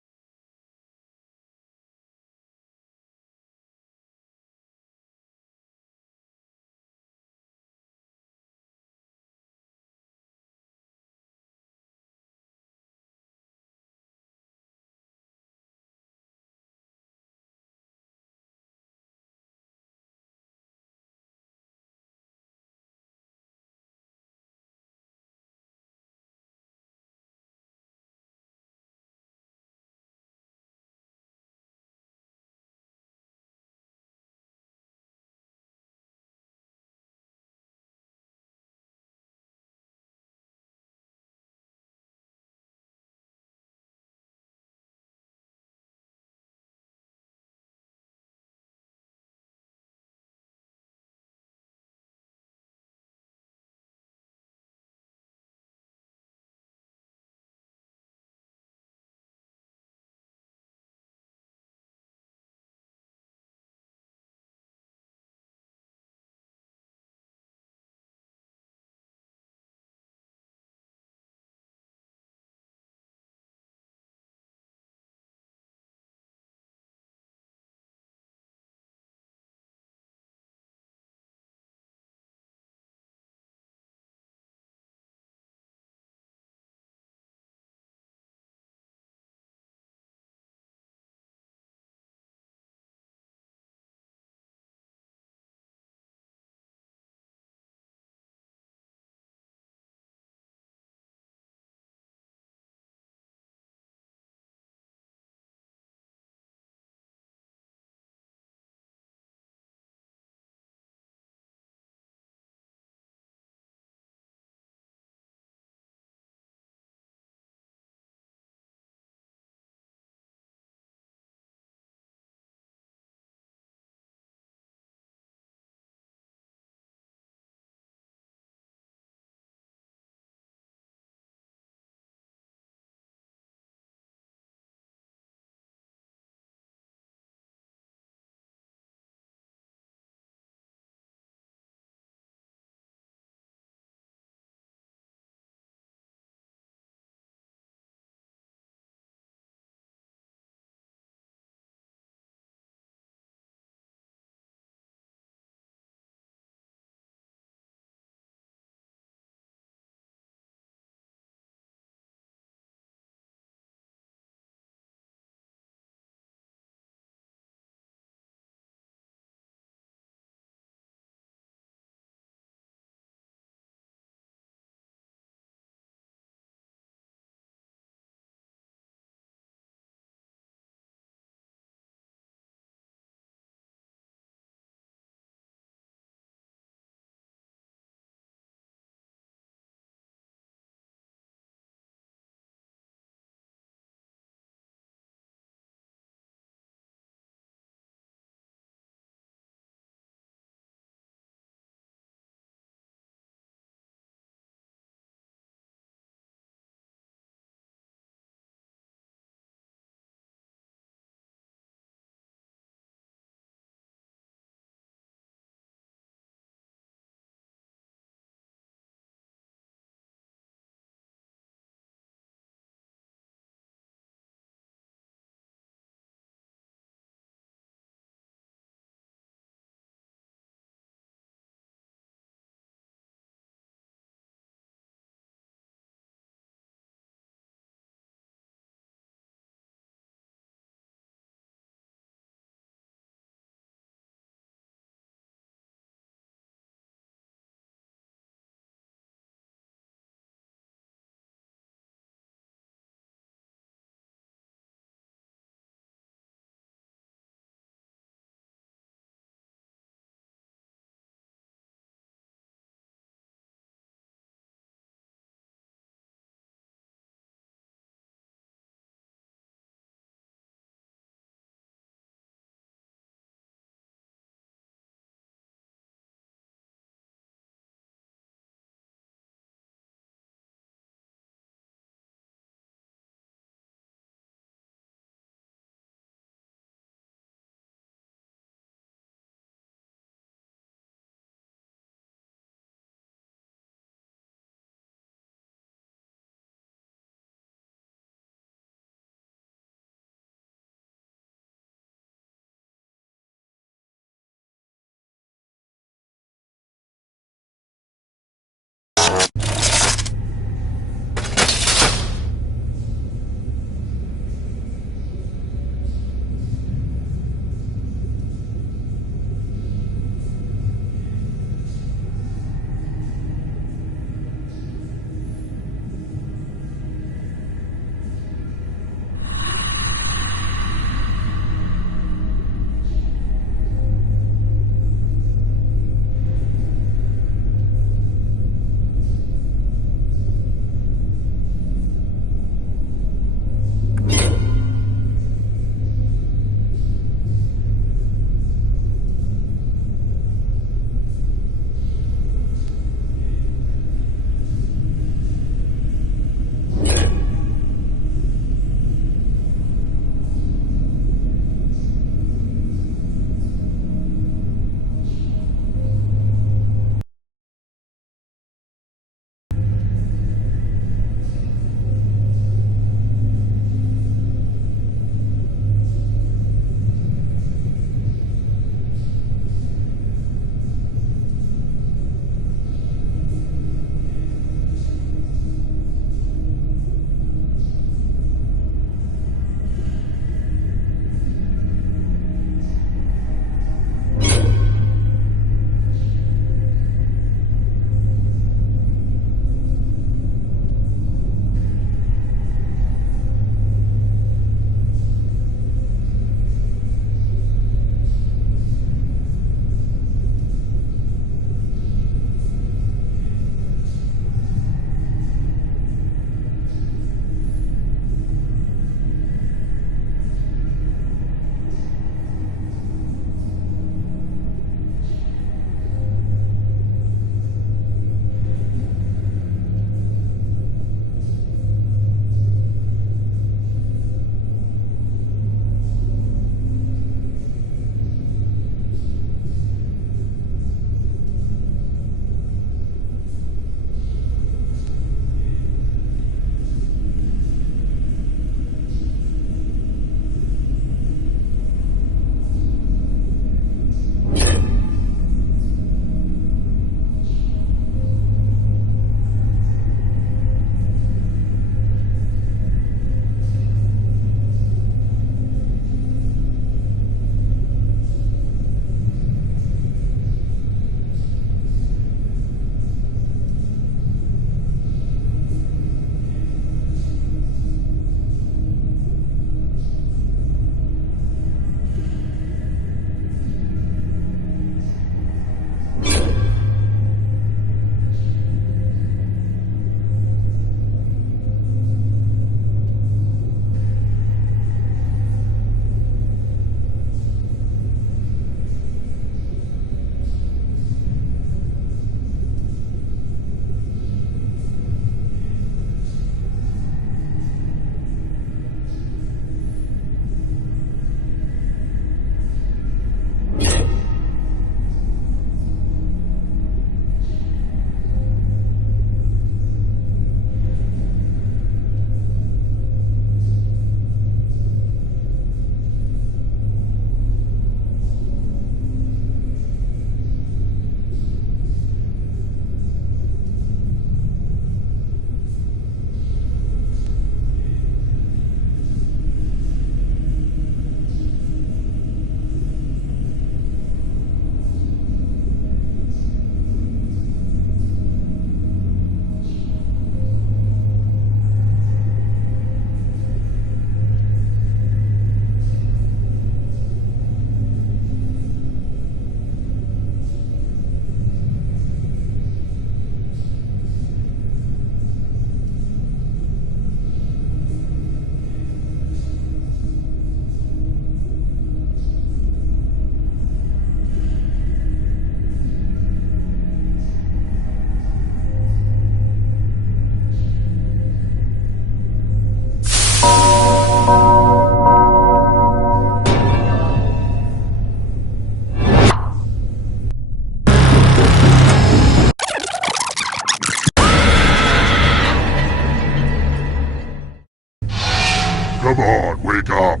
Come on, wake up.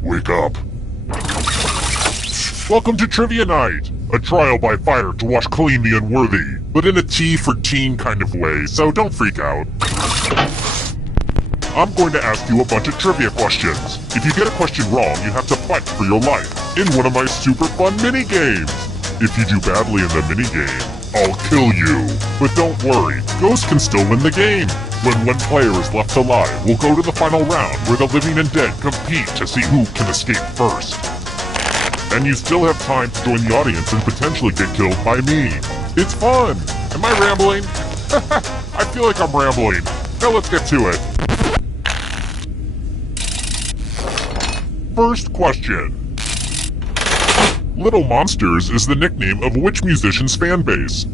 Wake up. Welcome to Trivia Night, a trial by fire to wash clean the unworthy, but in a tea for teen kind of way, so don't freak out. I'm going to ask you a bunch of trivia questions. If you get a question wrong, you have to fight for your life in one of my super fun mini-games. If you do badly in the mini-game, I'll kill you. But don't worry, Ghost can still win the game. When one player is left alive, we'll go to the final round where the living and dead compete to see who can escape first. And you still have time to join the audience and potentially get killed by me. It's fun! Am I rambling? I feel like I'm rambling. Now let's get to it. First question. Little Monsters is the nickname of which musician's fan base?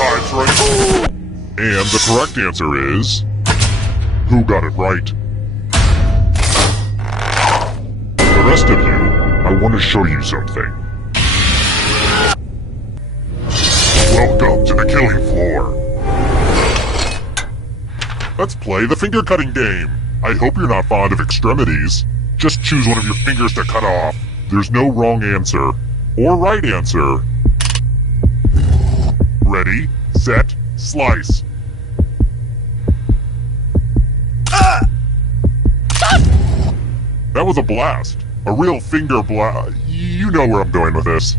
Time's right. And the correct answer is... Who got it right? The rest of you, I want to show you something. Welcome to the killing floor. Let's play the finger cutting game. I hope you're not fond of extremities. Just choose one of your fingers to cut off. There's no wrong answer or right answer. Ready, set, slice. That was a blast. A real finger blast. You know where I'm going with this.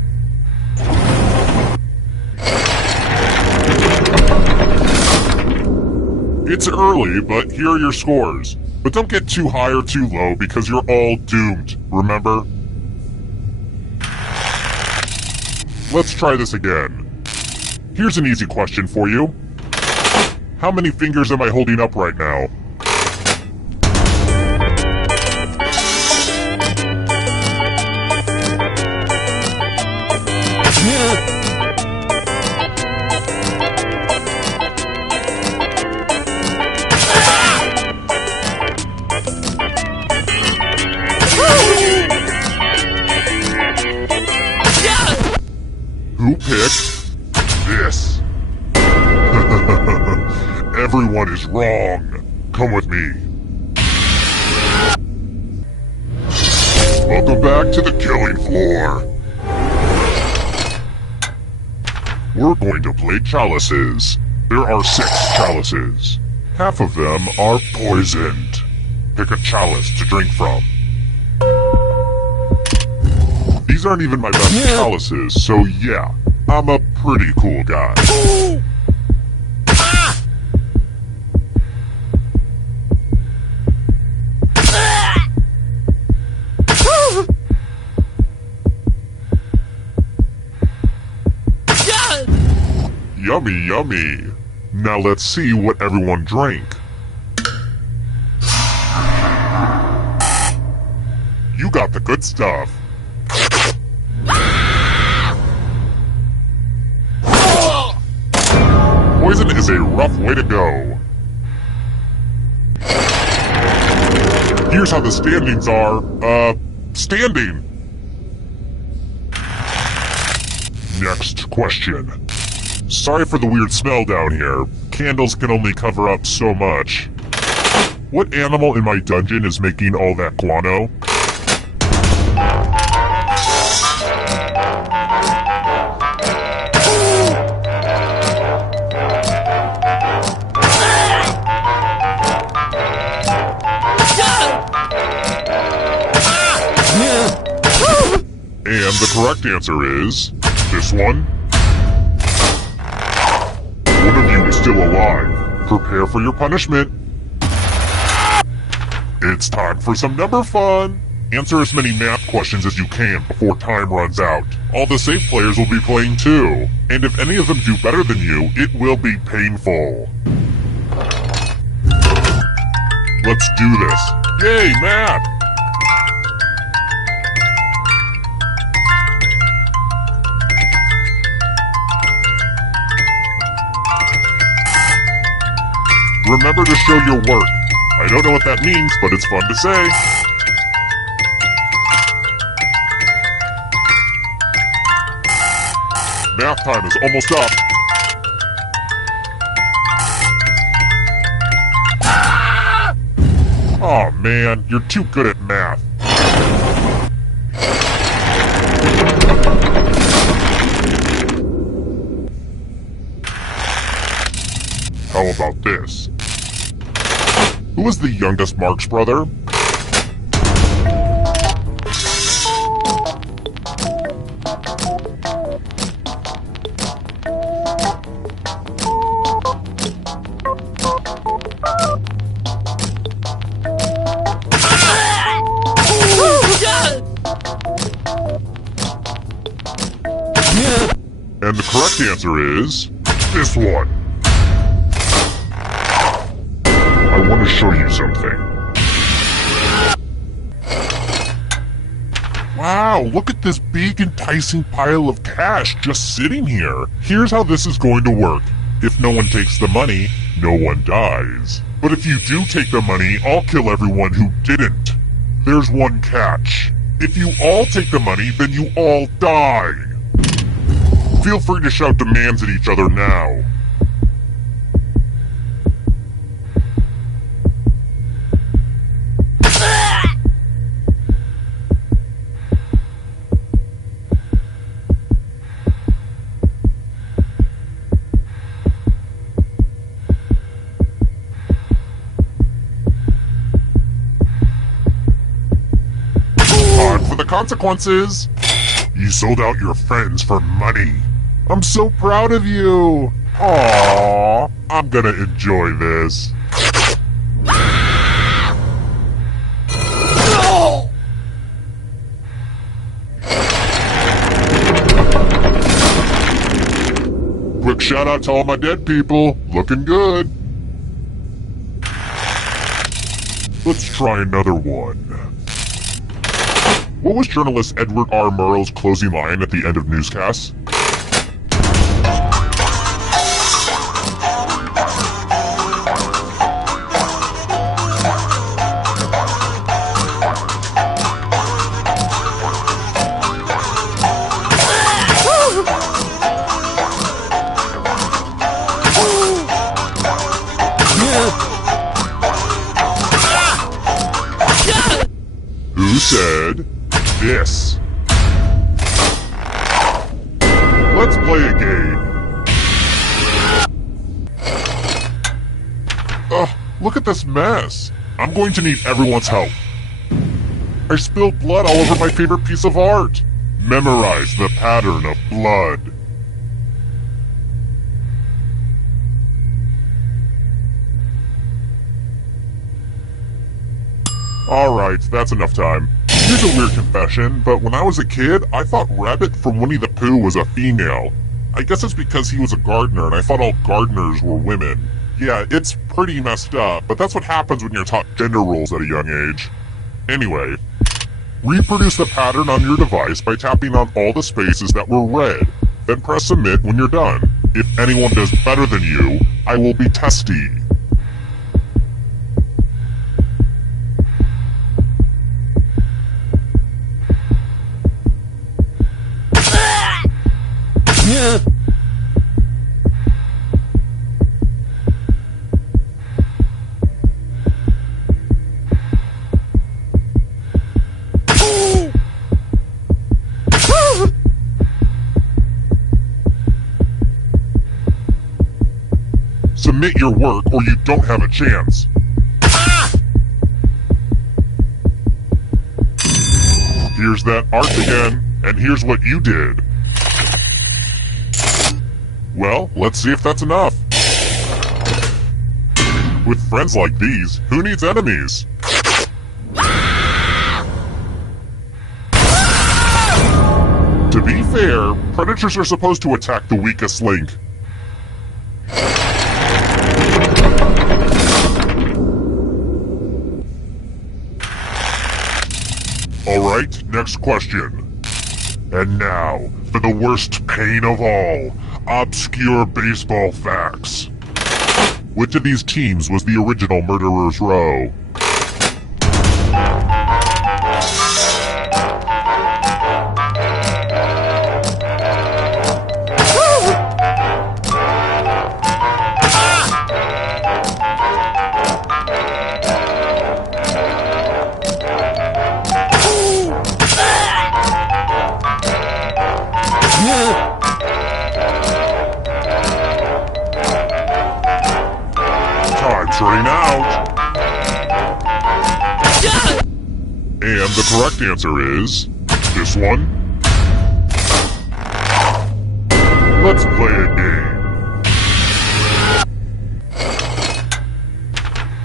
It's early, but here are your scores. But don't get too high or too low because you're all doomed, remember? Let's try this again. Here's an easy question for you. How many fingers am I holding up right now? Who picked this? Everyone is wrong. Come with me. Welcome back to the killing floor. We're going to play chalices. There are 6 chalices. Half of them are poisoned. Pick a chalice to drink from. These aren't even my best chalices, so yeah, I'm a pretty cool guy. Yummy, yummy. Now let's see what everyone drank. You got the good stuff. Poison is a rough way to go. Here's how the standings are. Standing. Next question. Sorry for the weird smell down here. Candles can only cover up so much. What animal in my dungeon is making all that guano? And the correct answer is... this one? One of you is still alive. Prepare for your punishment. It's time for some number fun. Answer as many math questions as you can before time runs out. All the safe players will be playing too. And if any of them do better than you, it will be painful. Let's do this. Yay, math! remember to show your work. I don't know what that means, but it's fun to say. Math time is almost up. Aw, man, you're too good at math. How about this? Who is the youngest Marx brother? And the correct answer is this one. I want to show you something. Wow, look at this big enticing pile of cash just sitting here. Here's how this is going to work. If no one takes the money, no one dies. But if you do take the money, I'll kill everyone who didn't. There's one catch. If you all take the money, then you all die. Feel free to shout demands at each other now. Time for the consequences. You sold out your friends for money. I'm so proud of you! Aww, I'm gonna enjoy this. Quick shout out to all my dead people. Looking good. Let's try another one. What was journalist Edward R. Murrow's closing line at the end of newscasts? Who said this? Let's play a game. Look at this mess. I'm going to need everyone's help. I spilled blood all over my favorite piece of art. Memorize the pattern of blood. Alright, that's enough time. Here's a weird confession, but when I was a kid, I thought Rabbit from Winnie the Pooh was a female. I guess it's because he was a gardener and I thought all gardeners were women. Yeah, it's pretty messed up, but that's what happens when you're taught gender roles at a young age. Anyway, reproduce the pattern on your device by tapping on all the spaces that were red. Then press submit when you're done. If anyone does better than you, I will be testy. Submit your work or you don't have a chance. Here's that art again, and here's what you did. Well, let's see if that's enough. With friends like these, who needs enemies? To be fair, predators are supposed to attack the weakest link. Alright, next question. And now, for the worst pain of all, obscure baseball facts. Which of these teams was the original Murderer's Row? Time's running out. And the correct answer is this one. Let's play a game.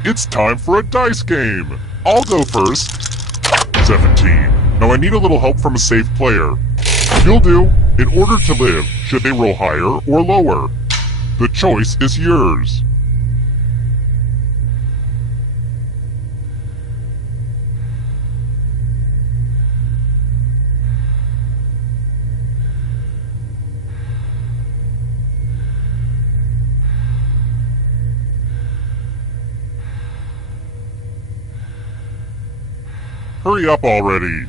It's time for a dice game. I'll go first. 17. Now I need a little help from a safe player. You'll do. In order to live, should they roll higher or lower? The choice is yours. Hurry up already.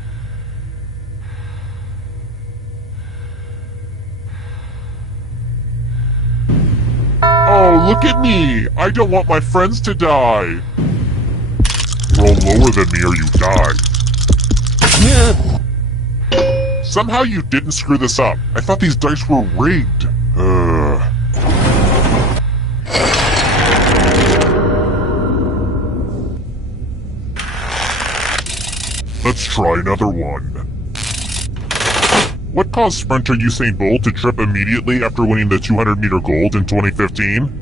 Oh, look at me! I don't want my friends to die! Roll lower than me or you die. Somehow you didn't screw this up. I thought these dice were rigged. Let's try another one. What caused sprinter Usain Bolt to trip immediately after winning the 200-meter gold in 2015?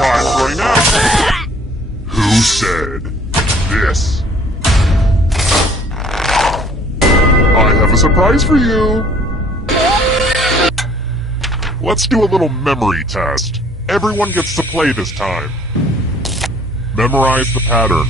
Time's running out. Who said this? I have a surprise for you. Let's do a little memory test. Everyone gets to play this time. Memorize the pattern.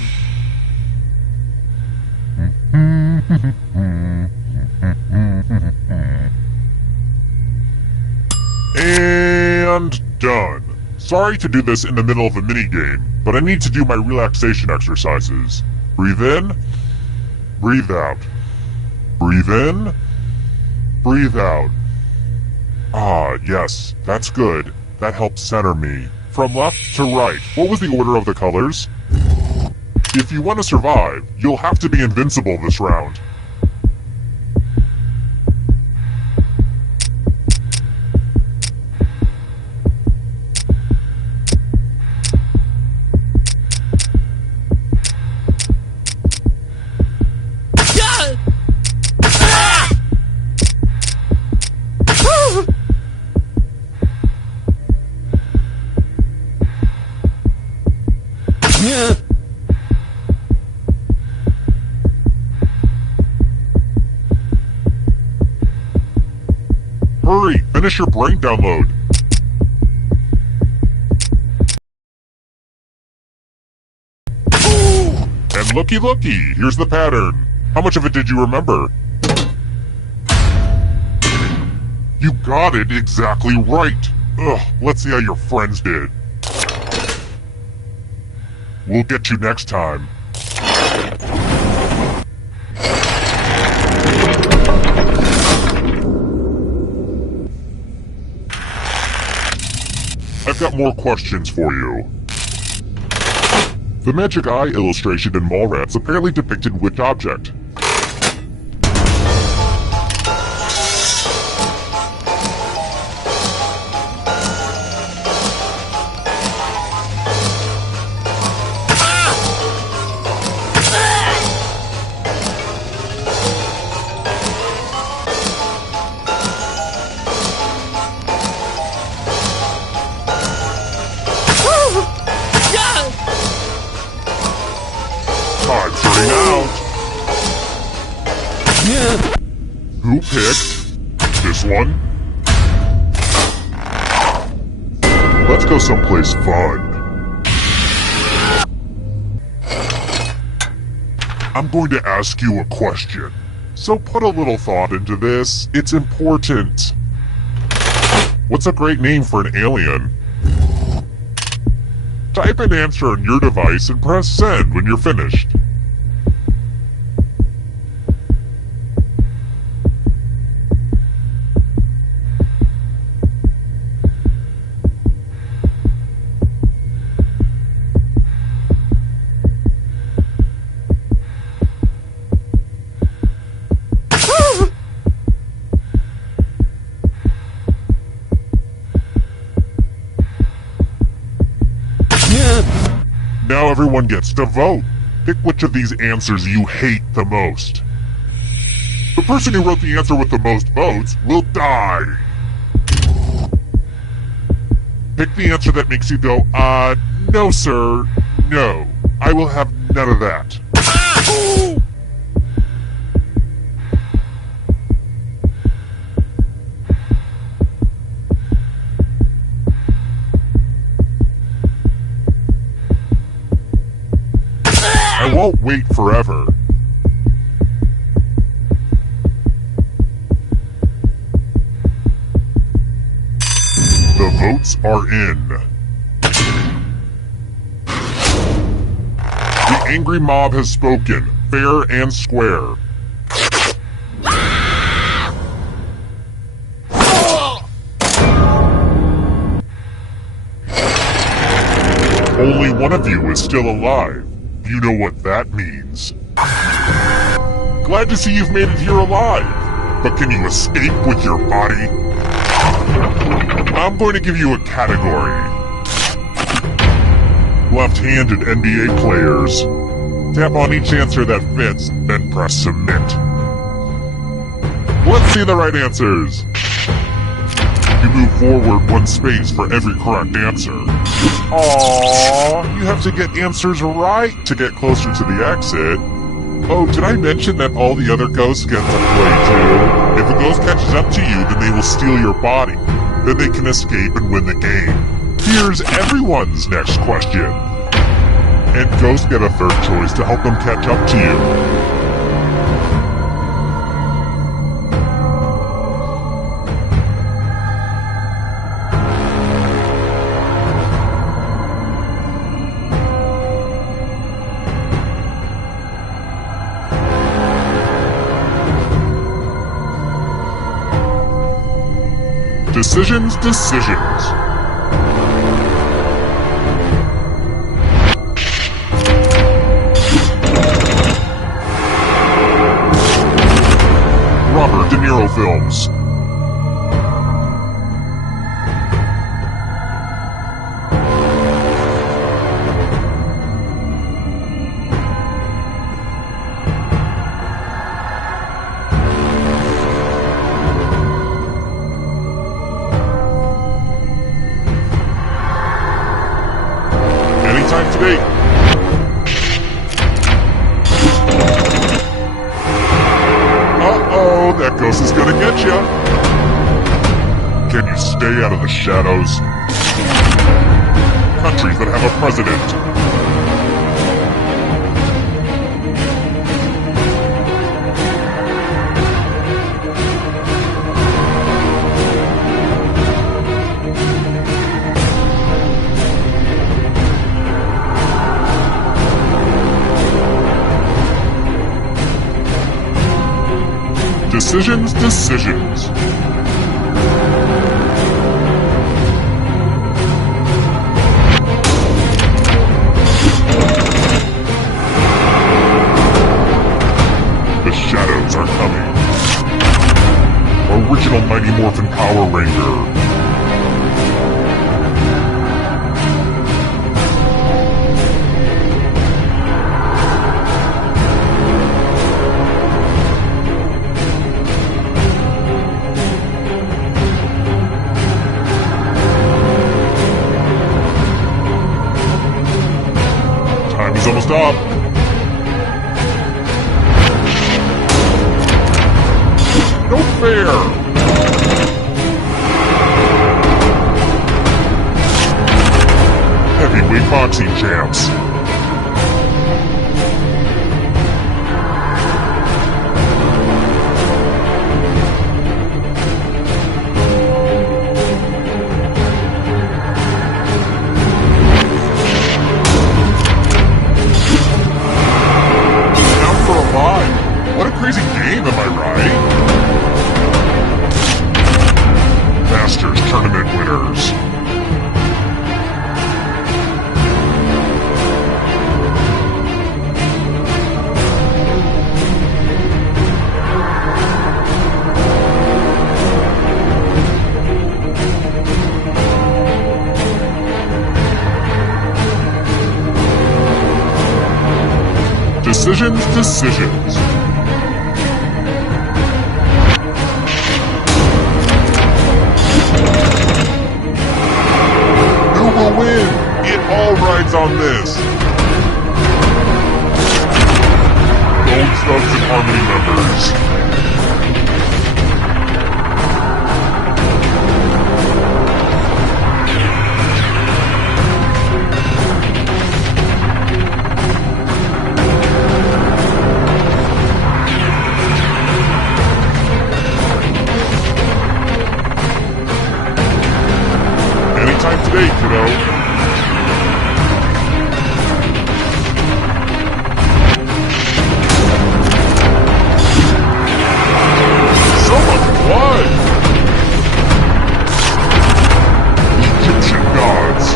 And done. Sorry to do this in the middle of a minigame, but I need to do my relaxation exercises. Breathe in, breathe out. Breathe in, breathe out. Ah, yes, that's good. That helps center me. From left to right, what was the order of the colors? If you want to survive, you'll have to be invincible this round. Hurry, finish your brain download. And looky, here's the pattern. How much of it did you remember? You got it exactly right. Ugh, let's see how your friends did. We'll get you next time. I've got more questions for you. The magic eye illustration in Mallrats apparently depicted which object? Who picked this one? Let's go someplace fun. I'm going to ask you a question, so put a little thought into this. It's important. What's a great name for an alien? Type an answer on your device and press send when you're finished. Now everyone gets to vote. Pick which of these answers you hate the most. The person who wrote the answer with the most votes will die. Pick the answer that makes you go, no sir, no. I will have none of that. I won't wait forever. The votes are in. The angry mob has spoken, fair and square. Only one of you is still alive. You know what that means. Glad to see you've made it here alive. But can you escape with your body? I'm going to give you a category. Left-handed NBA players. Tap on each answer that fits, then press submit. Let's see the right answers. You move forward one space for every correct answer. Aww, you have to get answers right to get closer to the exit. Oh, did I mention that all the other ghosts get to play too? If a ghost catches up to you, then they will steal your body. Then they can escape and win the game. Here's everyone's next question. And ghosts get a third choice to help them catch up to you. Decisions. Robert De Niro films. Anytime today. Uh-oh, that ghost is gonna get you. Can you stay out of the shadows? Countries that have a president. Decisions. The shadows are coming. Original Mighty Morphin Power Ranger. Time is almost up. fair! Heavyweight boxing champs. What a crazy game, am I right? Masters Tournament winners. Decisions. Who will win? It all rides on this. Bone Thugs and Harmony members. Anytime today, kiddo. So much blood! Egyptian gods.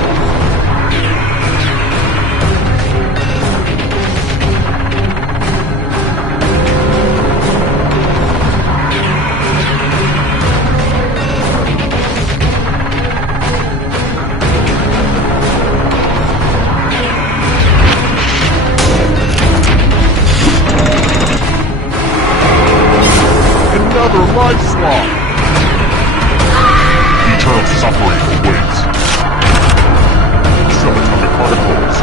Another life swap! Eternal suffering awaits. Subatomic particles.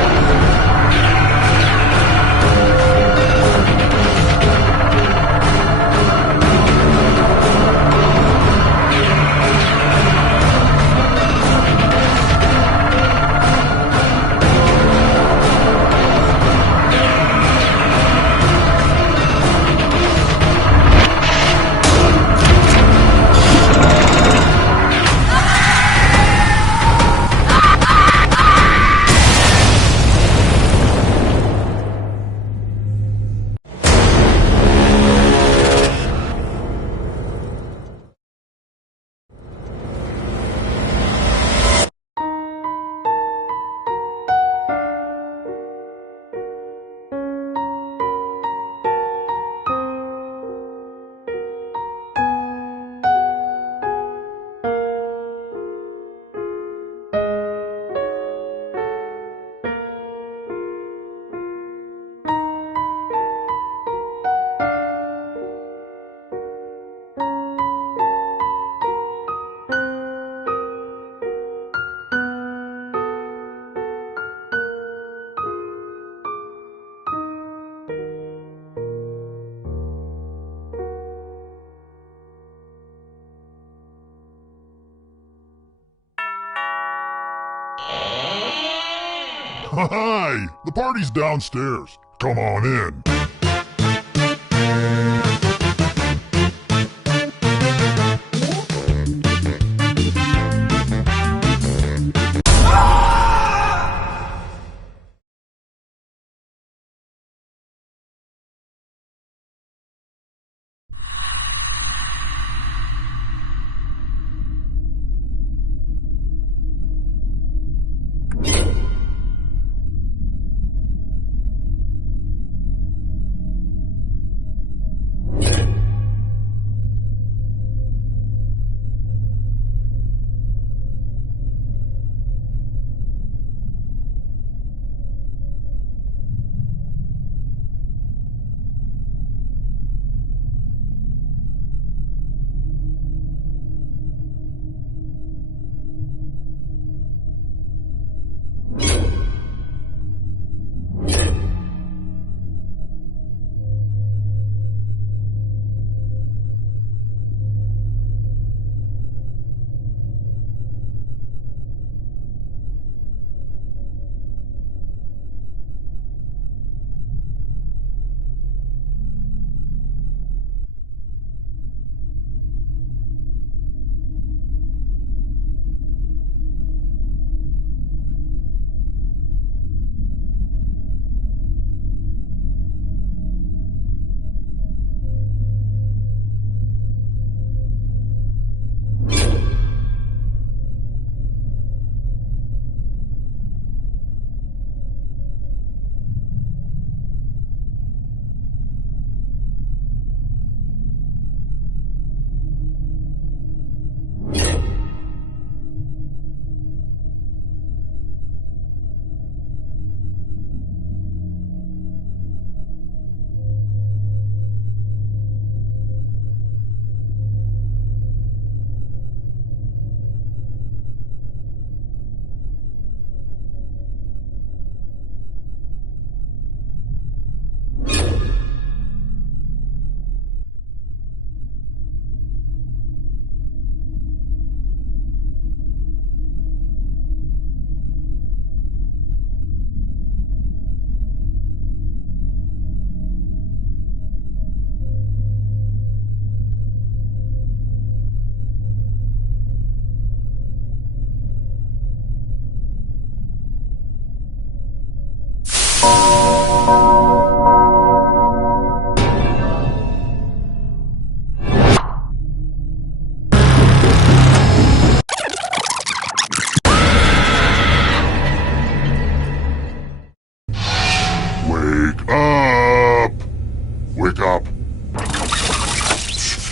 Hi! The party's downstairs. Come on in.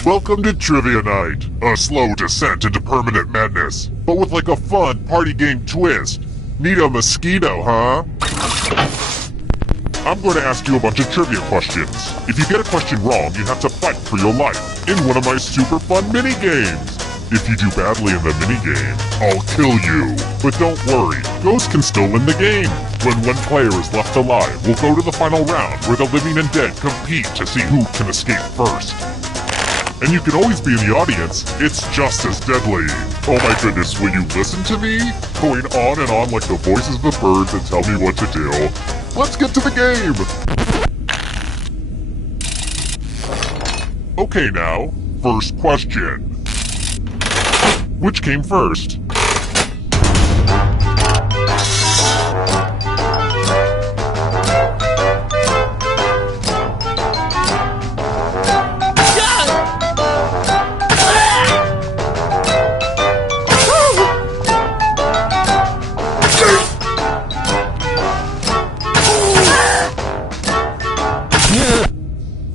Welcome to Trivia Night, a slow descent into permanent madness, but with like a fun party game twist. Need a mosquito, huh? I'm going to ask you a bunch of trivia questions. If you get a question wrong, you have to fight for your life in one of my super fun mini-games. If you do badly in the minigame, I'll kill you. But don't worry, ghosts can still win the game. When one player is left alive, we'll go to the final round where the living and dead compete to see who can escape first. And you can always be in the audience, it's just as deadly. Oh my goodness, will you listen to me? Going on and on like the voices of the birds that tell me what to do. Let's get to the game! Okay now, first question. Which came first?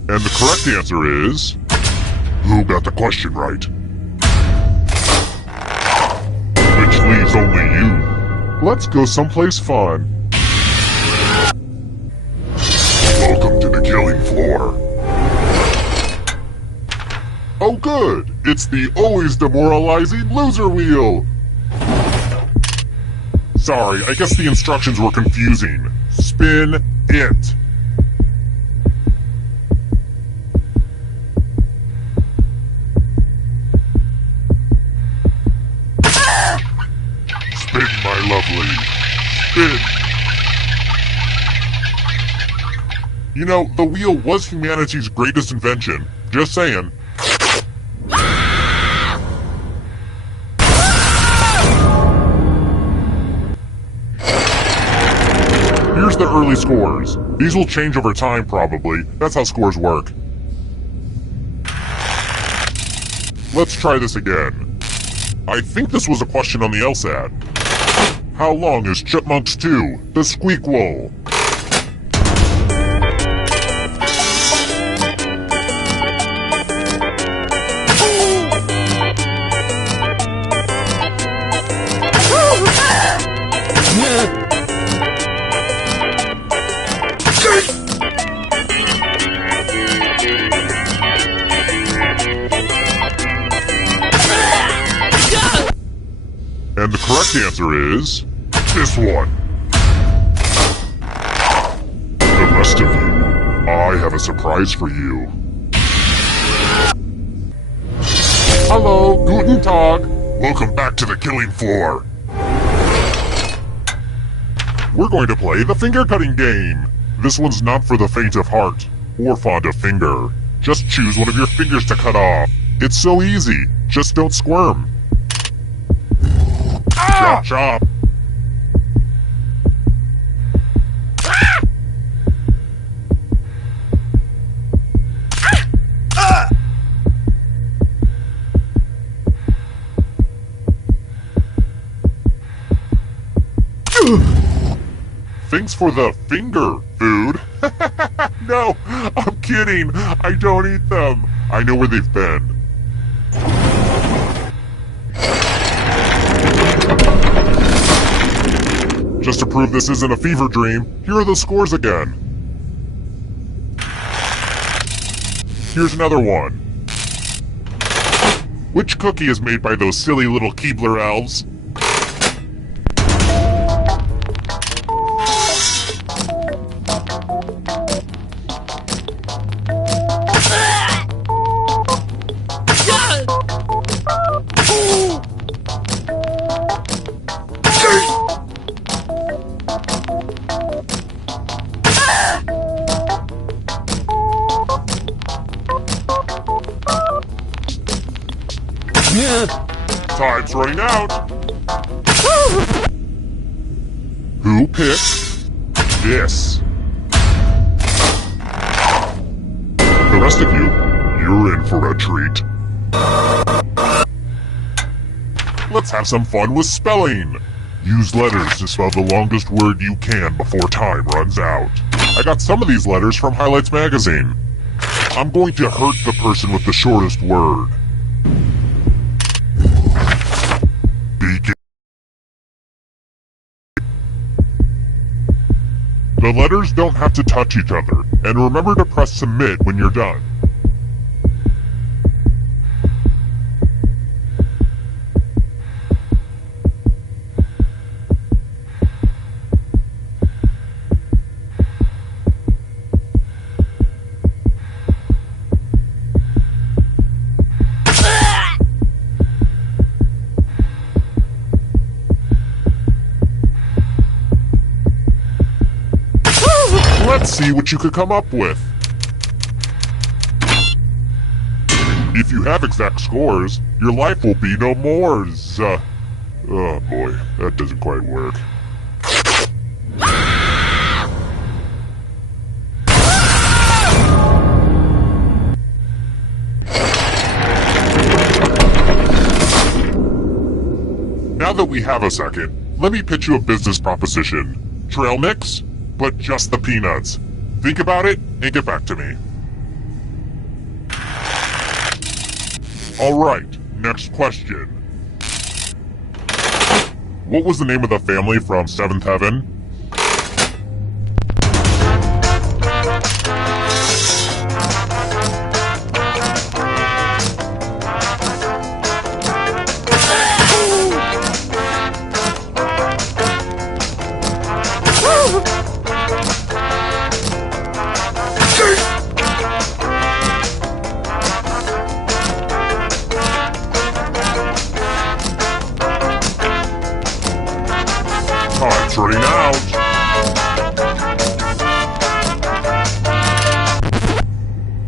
And the correct answer is... Who got the question right? Which leaves only you. Let's go someplace fun. Welcome to the killing floor. Oh good! It's the always demoralizing loser wheel! Sorry, I guess the instructions were confusing. Spin it. Spin, my lovely. Spin. You know, the wheel was humanity's greatest invention. Just saying. Here's the early scores. These will change over time, probably. That's how scores work. Let's try this again. I think this was a question on the LSAT. How long is Chipmunks 2, the Squeakquel? And the correct answer is... this one. The rest of you, I have a surprise for you. Hello, guten Tag. Welcome back to the killing floor. We're going to play the finger cutting game. This one's not for the faint of heart, or fond of finger. Just choose one of your fingers to cut off. It's so easy, just don't squirm. Chop, chop. Thanks for the finger food. No, I'm kidding. I don't eat them. I know where they've been. Just to prove this isn't a fever dream, here are the scores again. Here's another one. Which cookie is made by those silly little Keebler elves? Time's running out. Who picked this? The rest of you, you're in for a treat. Let's have some fun with spelling. Use letters to spell the longest word you can before time runs out. I got some of these letters from Highlights magazine. I'm going to hurt the person with the shortest word. Begin. The letters don't have to touch each other, and remember to press submit when you're done. Let's see what you could come up with. If you have exact scores, your life will be no more. Oh boy, that doesn't quite work. Now that we have a second, let me pitch you a business proposition. Trail mix? But just the peanuts. Think about it and get back to me. Alright, next question. What was the name of the family from Seventh Heaven? Time's running out.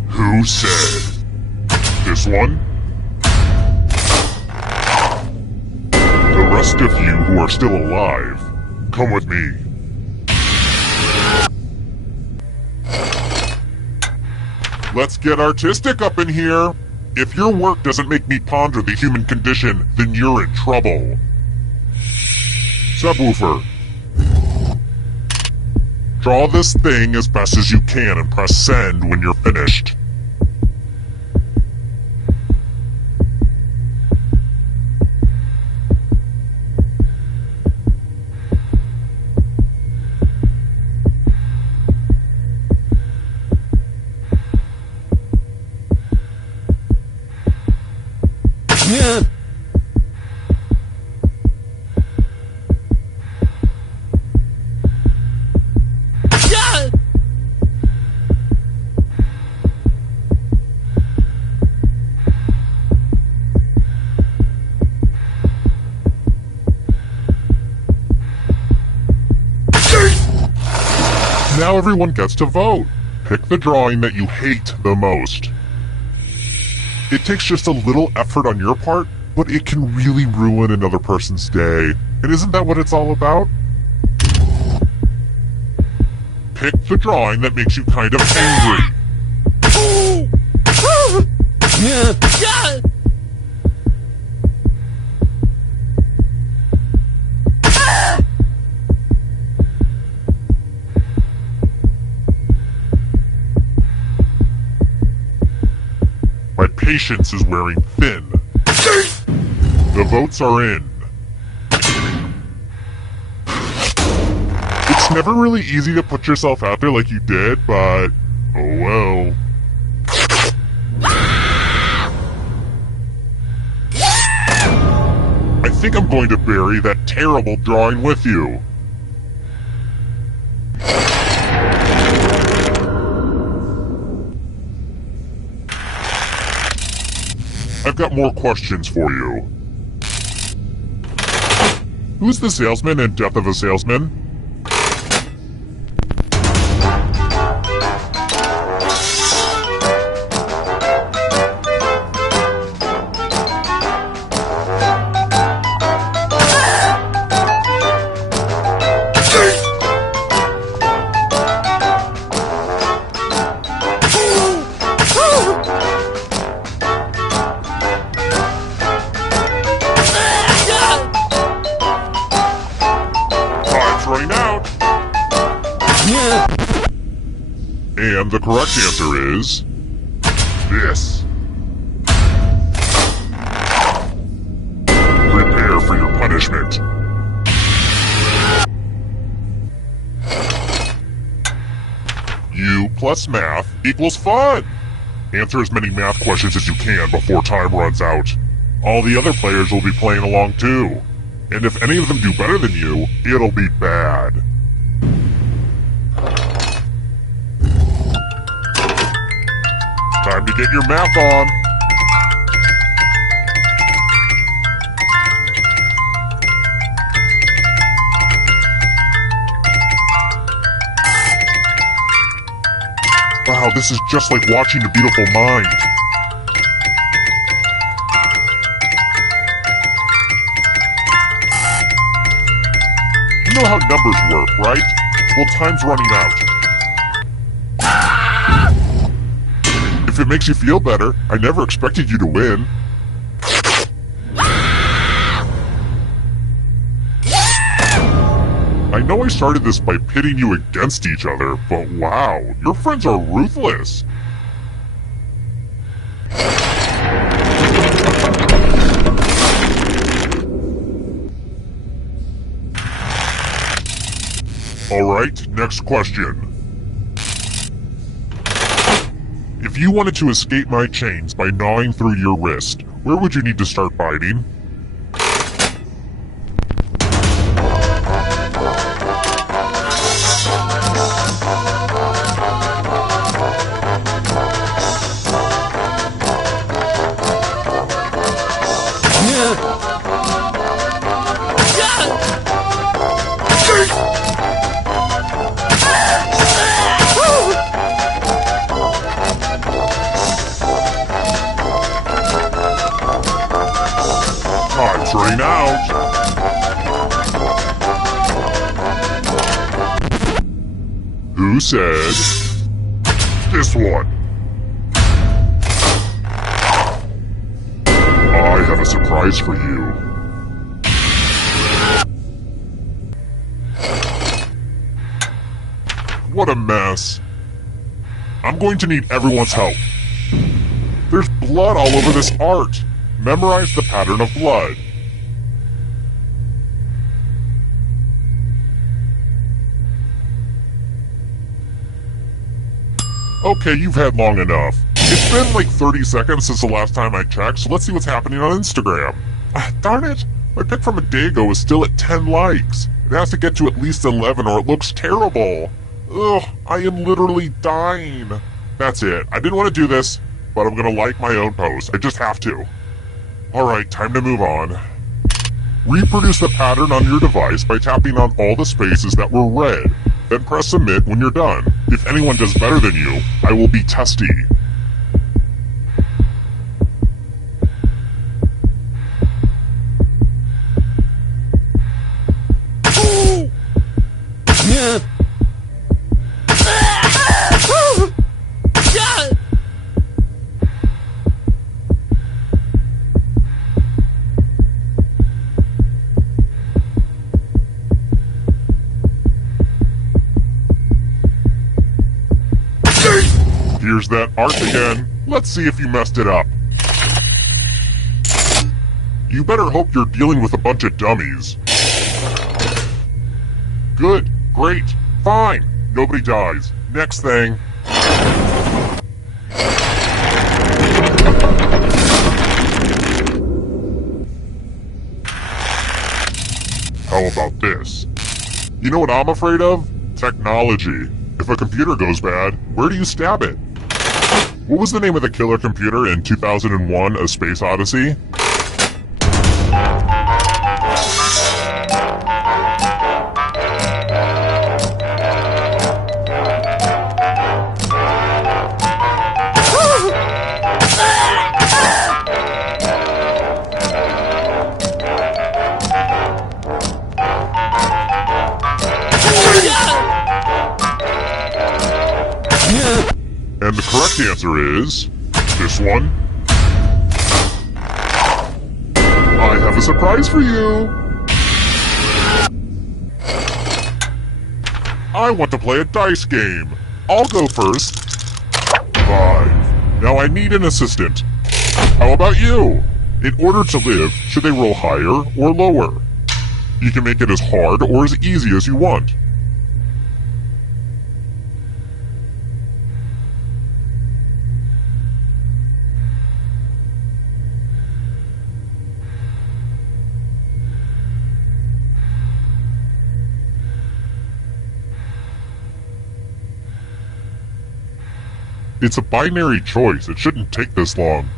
Who said? This one? The rest of you who are still alive, come with me. Let's get artistic up in here. If your work doesn't make me ponder the human condition, then you're in trouble. Subwoofer. Draw this thing as best as you can and press send when you're finished. Now everyone gets to vote. Pick the drawing that you hate the most. It takes just a little effort on your part, but it can really ruin another person's day. And isn't that what it's all about? Pick the drawing that makes you kind of angry. My patience is wearing thin. The votes are in. It's never really easy to put yourself out there like you did, but oh well. I think I'm going to bury that terrible drawing with you. I've got more questions for you. Who's the salesman in Death of a Salesman? And the correct answer is this. Prepare for your punishment. U plus math equals fun. Answer as many math questions as you can before time runs out. All the other players will be playing along too. And if any of them do better than you, it'll be bad. Time to get your math on. Wow, this is just like watching A Beautiful Mind. You know how numbers work, right? Well, time's running out. If it makes you feel better, I never expected you to win. I know I started this by pitting you against each other, but wow, your friends are ruthless. Alright, next question. If you wanted to escape my chains by gnawing through your wrist, where would you need to start biting? Time's running out. Who said this one? I have a surprise for you. What a mess. I'm going to need everyone's help. There's blood all over this art. Memorize the pattern of blood. Okay, you've had long enough. It's been like 30 seconds since the last time I checked, so let's see what's happening on Instagram. Darn it! My pic from a day ago is still at 10 likes. It has to get to at least 11 or it looks terrible. Ugh, I am literally dying. That's it. I didn't want to do this, but I'm gonna like my own post. I just have to. Alright, time to move on. Reproduce the pattern on your device by tapping on all the spaces that were red. Then press submit when you're done. If anyone does better than you, I will be testy. Here's that art again. Let's see if you messed it up. You better hope you're dealing with a bunch of dummies. Good, great, fine. Nobody dies. Next thing. How about this? You know what I'm afraid of? Technology. If a computer goes bad, where do you stab it? What was the name of the killer computer in 2001: A Space Odyssey? And the correct answer is this one. I have a surprise for you. I want to play a dice game. I'll go first. 5. Now I need an assistant. How about you? In order to live, should they roll higher or lower? You can make it as hard or as easy as you want. It's a binary choice. It shouldn't take this long.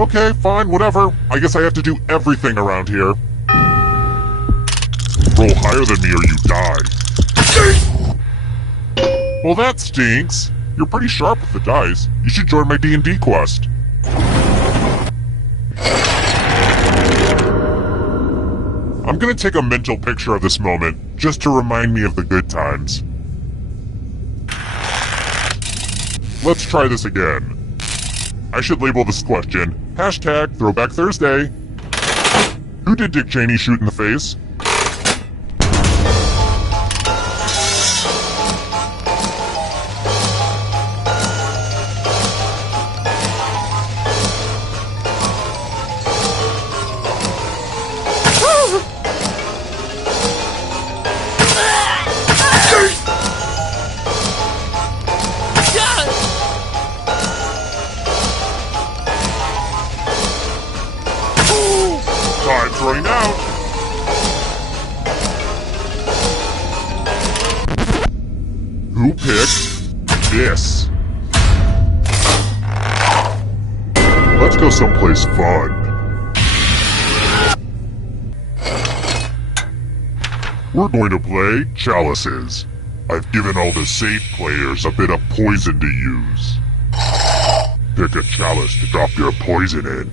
Okay, fine, whatever. I guess I have to do everything around here. Roll higher than me or you die. Well, that stinks. You're pretty sharp with the dice. You should join my D&D quest. I'm gonna take a mental picture of this moment, just to remind me of the good times. Let's try this again. I should label this question, #ThrowbackThursday. Who did Dick Cheney shoot in the face? Time's running out. Who picked this? Let's go someplace fun. We're going to play Chalices. I've given all the safe players a bit of poison to use. Pick a chalice to drop your poison in.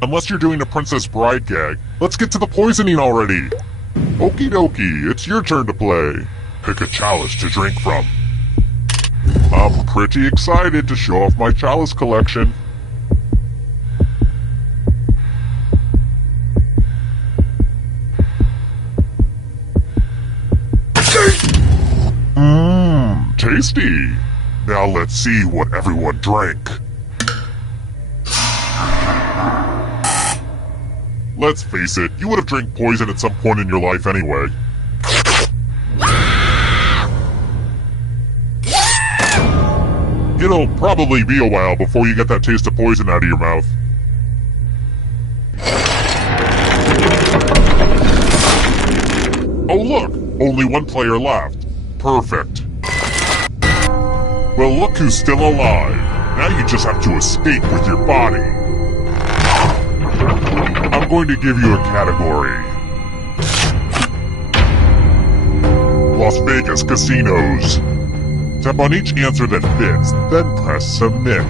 Unless you're doing a Princess Bride gag, let's get to the poisoning already! Okie dokie, it's your turn to play. Pick a chalice to drink from. I'm pretty excited to show off my chalice collection. Mmm, tasty! Now let's see what everyone drank. Let's face it, you would have drank poison at some point in your life anyway. It'll probably be a while before you get that taste of poison out of your mouth. Oh look! Only one player left. Perfect. Well, look who's still alive. Now you just have to escape with your body. I'm going to give you a category. Las Vegas casinos. Tap on each answer that fits, then press submit.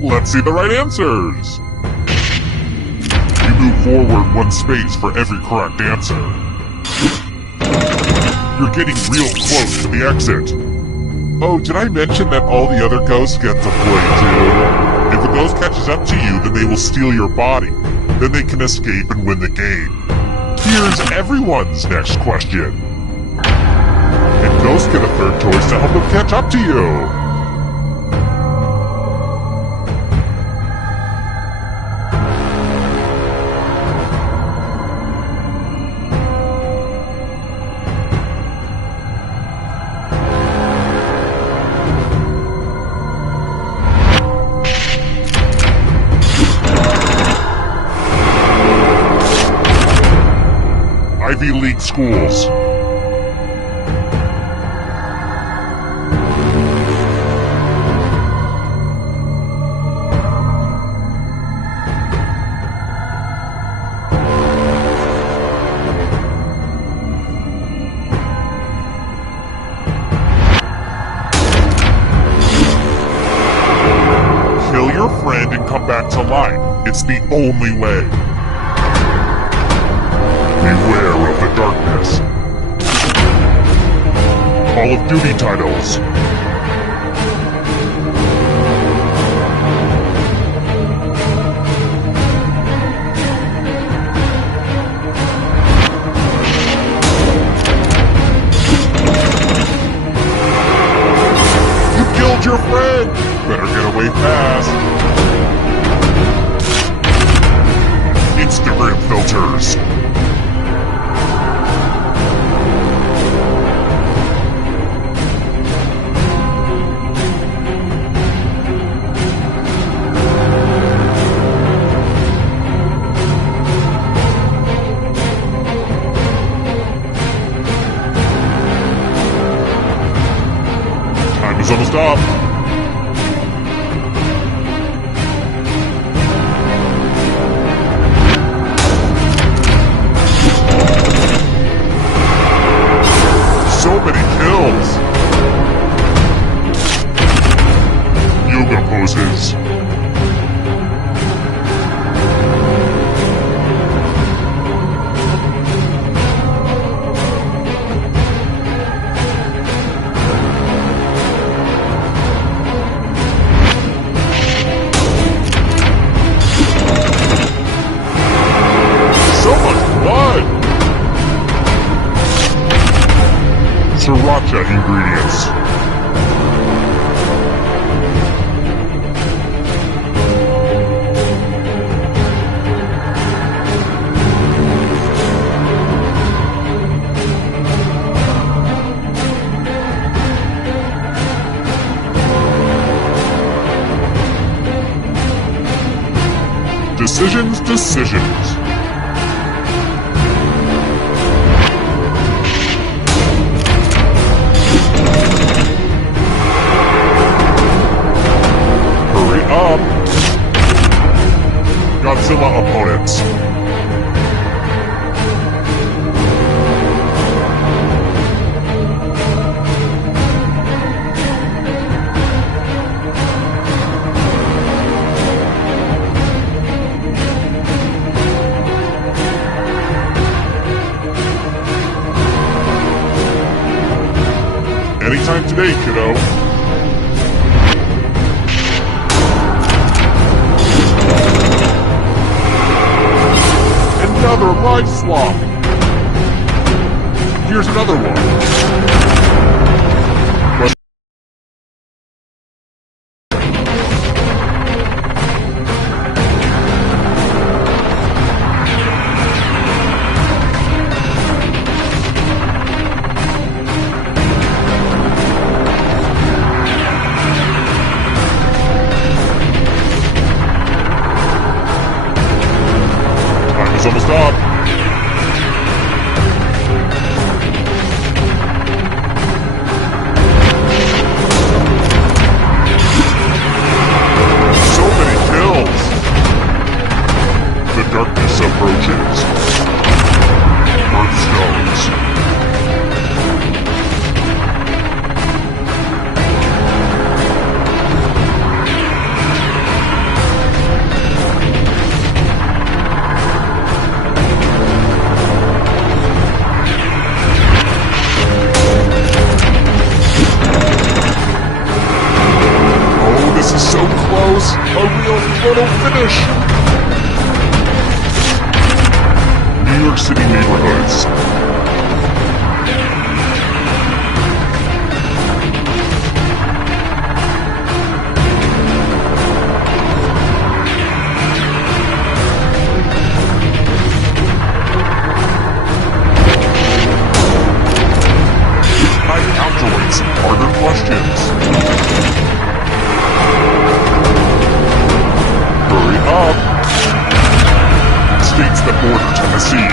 Let's see the right answers. You move forward one space for every correct answer. You're getting real close to the exit. Oh, did I mention that all the other ghosts get to play too? If a ghost catches up to you, then they will steal your body. Then they can escape and win the game. Here's everyone's next question. And ghosts get a third choice to help them catch up to you. Ivy League schools. Kill your friend and come back to life. It's the only way. Beware of the darkness. Call of Duty titles. You killed your friend! Better get away fast. Instagram filters. Time is almost up. So many kills! Yoga poses. So much blood! Sriracha ingredients. Decisions. Hurry up. Godzilla opponents. Anytime today, kiddo. Another life swap. Here's another one. Time is almost up. So many kills. The darkness approaches. Earthstones. This is so close! A real photo finish! New York City neighborhoods. Time out to wait some harder questions. Hurry up! States that border Tennessee.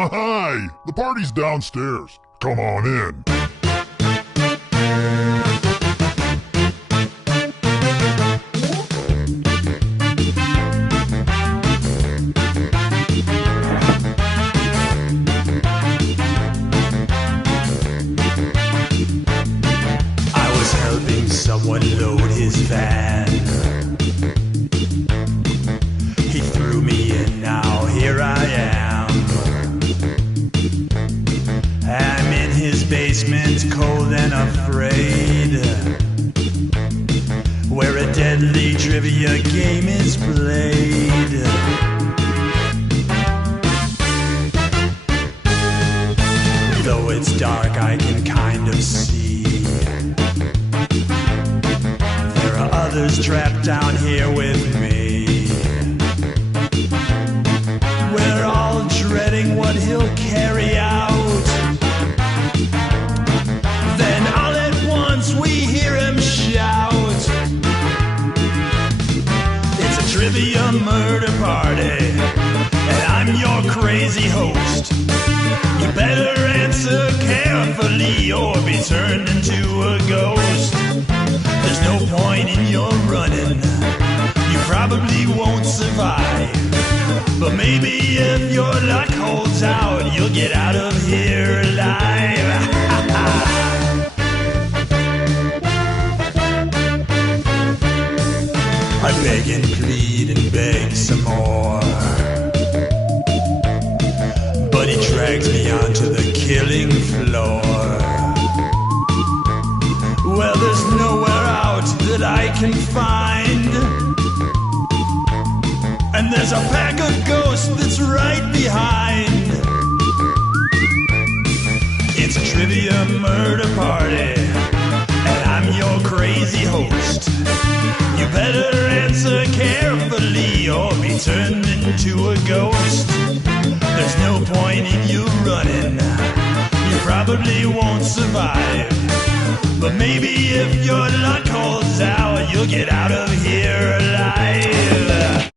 Hi! The party's downstairs. Come on in. I was helping someone load his van. He threw me in, now here I am. I'm in his basement, cold and afraid, where a deadly trivia game is played. Though it's dark, I can kind of see there are others trapped down here with me. We're all dreading what he'll carry out. Then all at once we hear him shout, it's a trivia murder party, and I'm your crazy host. You better answer carefully or be turned into a ghost. There's no point in your running, you probably won't survive. But maybe if your luck holds out, you'll get out of here alive. I beg and plead and beg some more, but he drags me onto the killing floor. Well, there's nowhere out that I can find, and there's a pack of ghosts that's right behind. It's a trivia murder party, and I'm your crazy host. You better answer carefully or be turned into a ghost. There's no point in you running, you probably won't survive. But maybe if your luck holds out, you'll get out of here alive.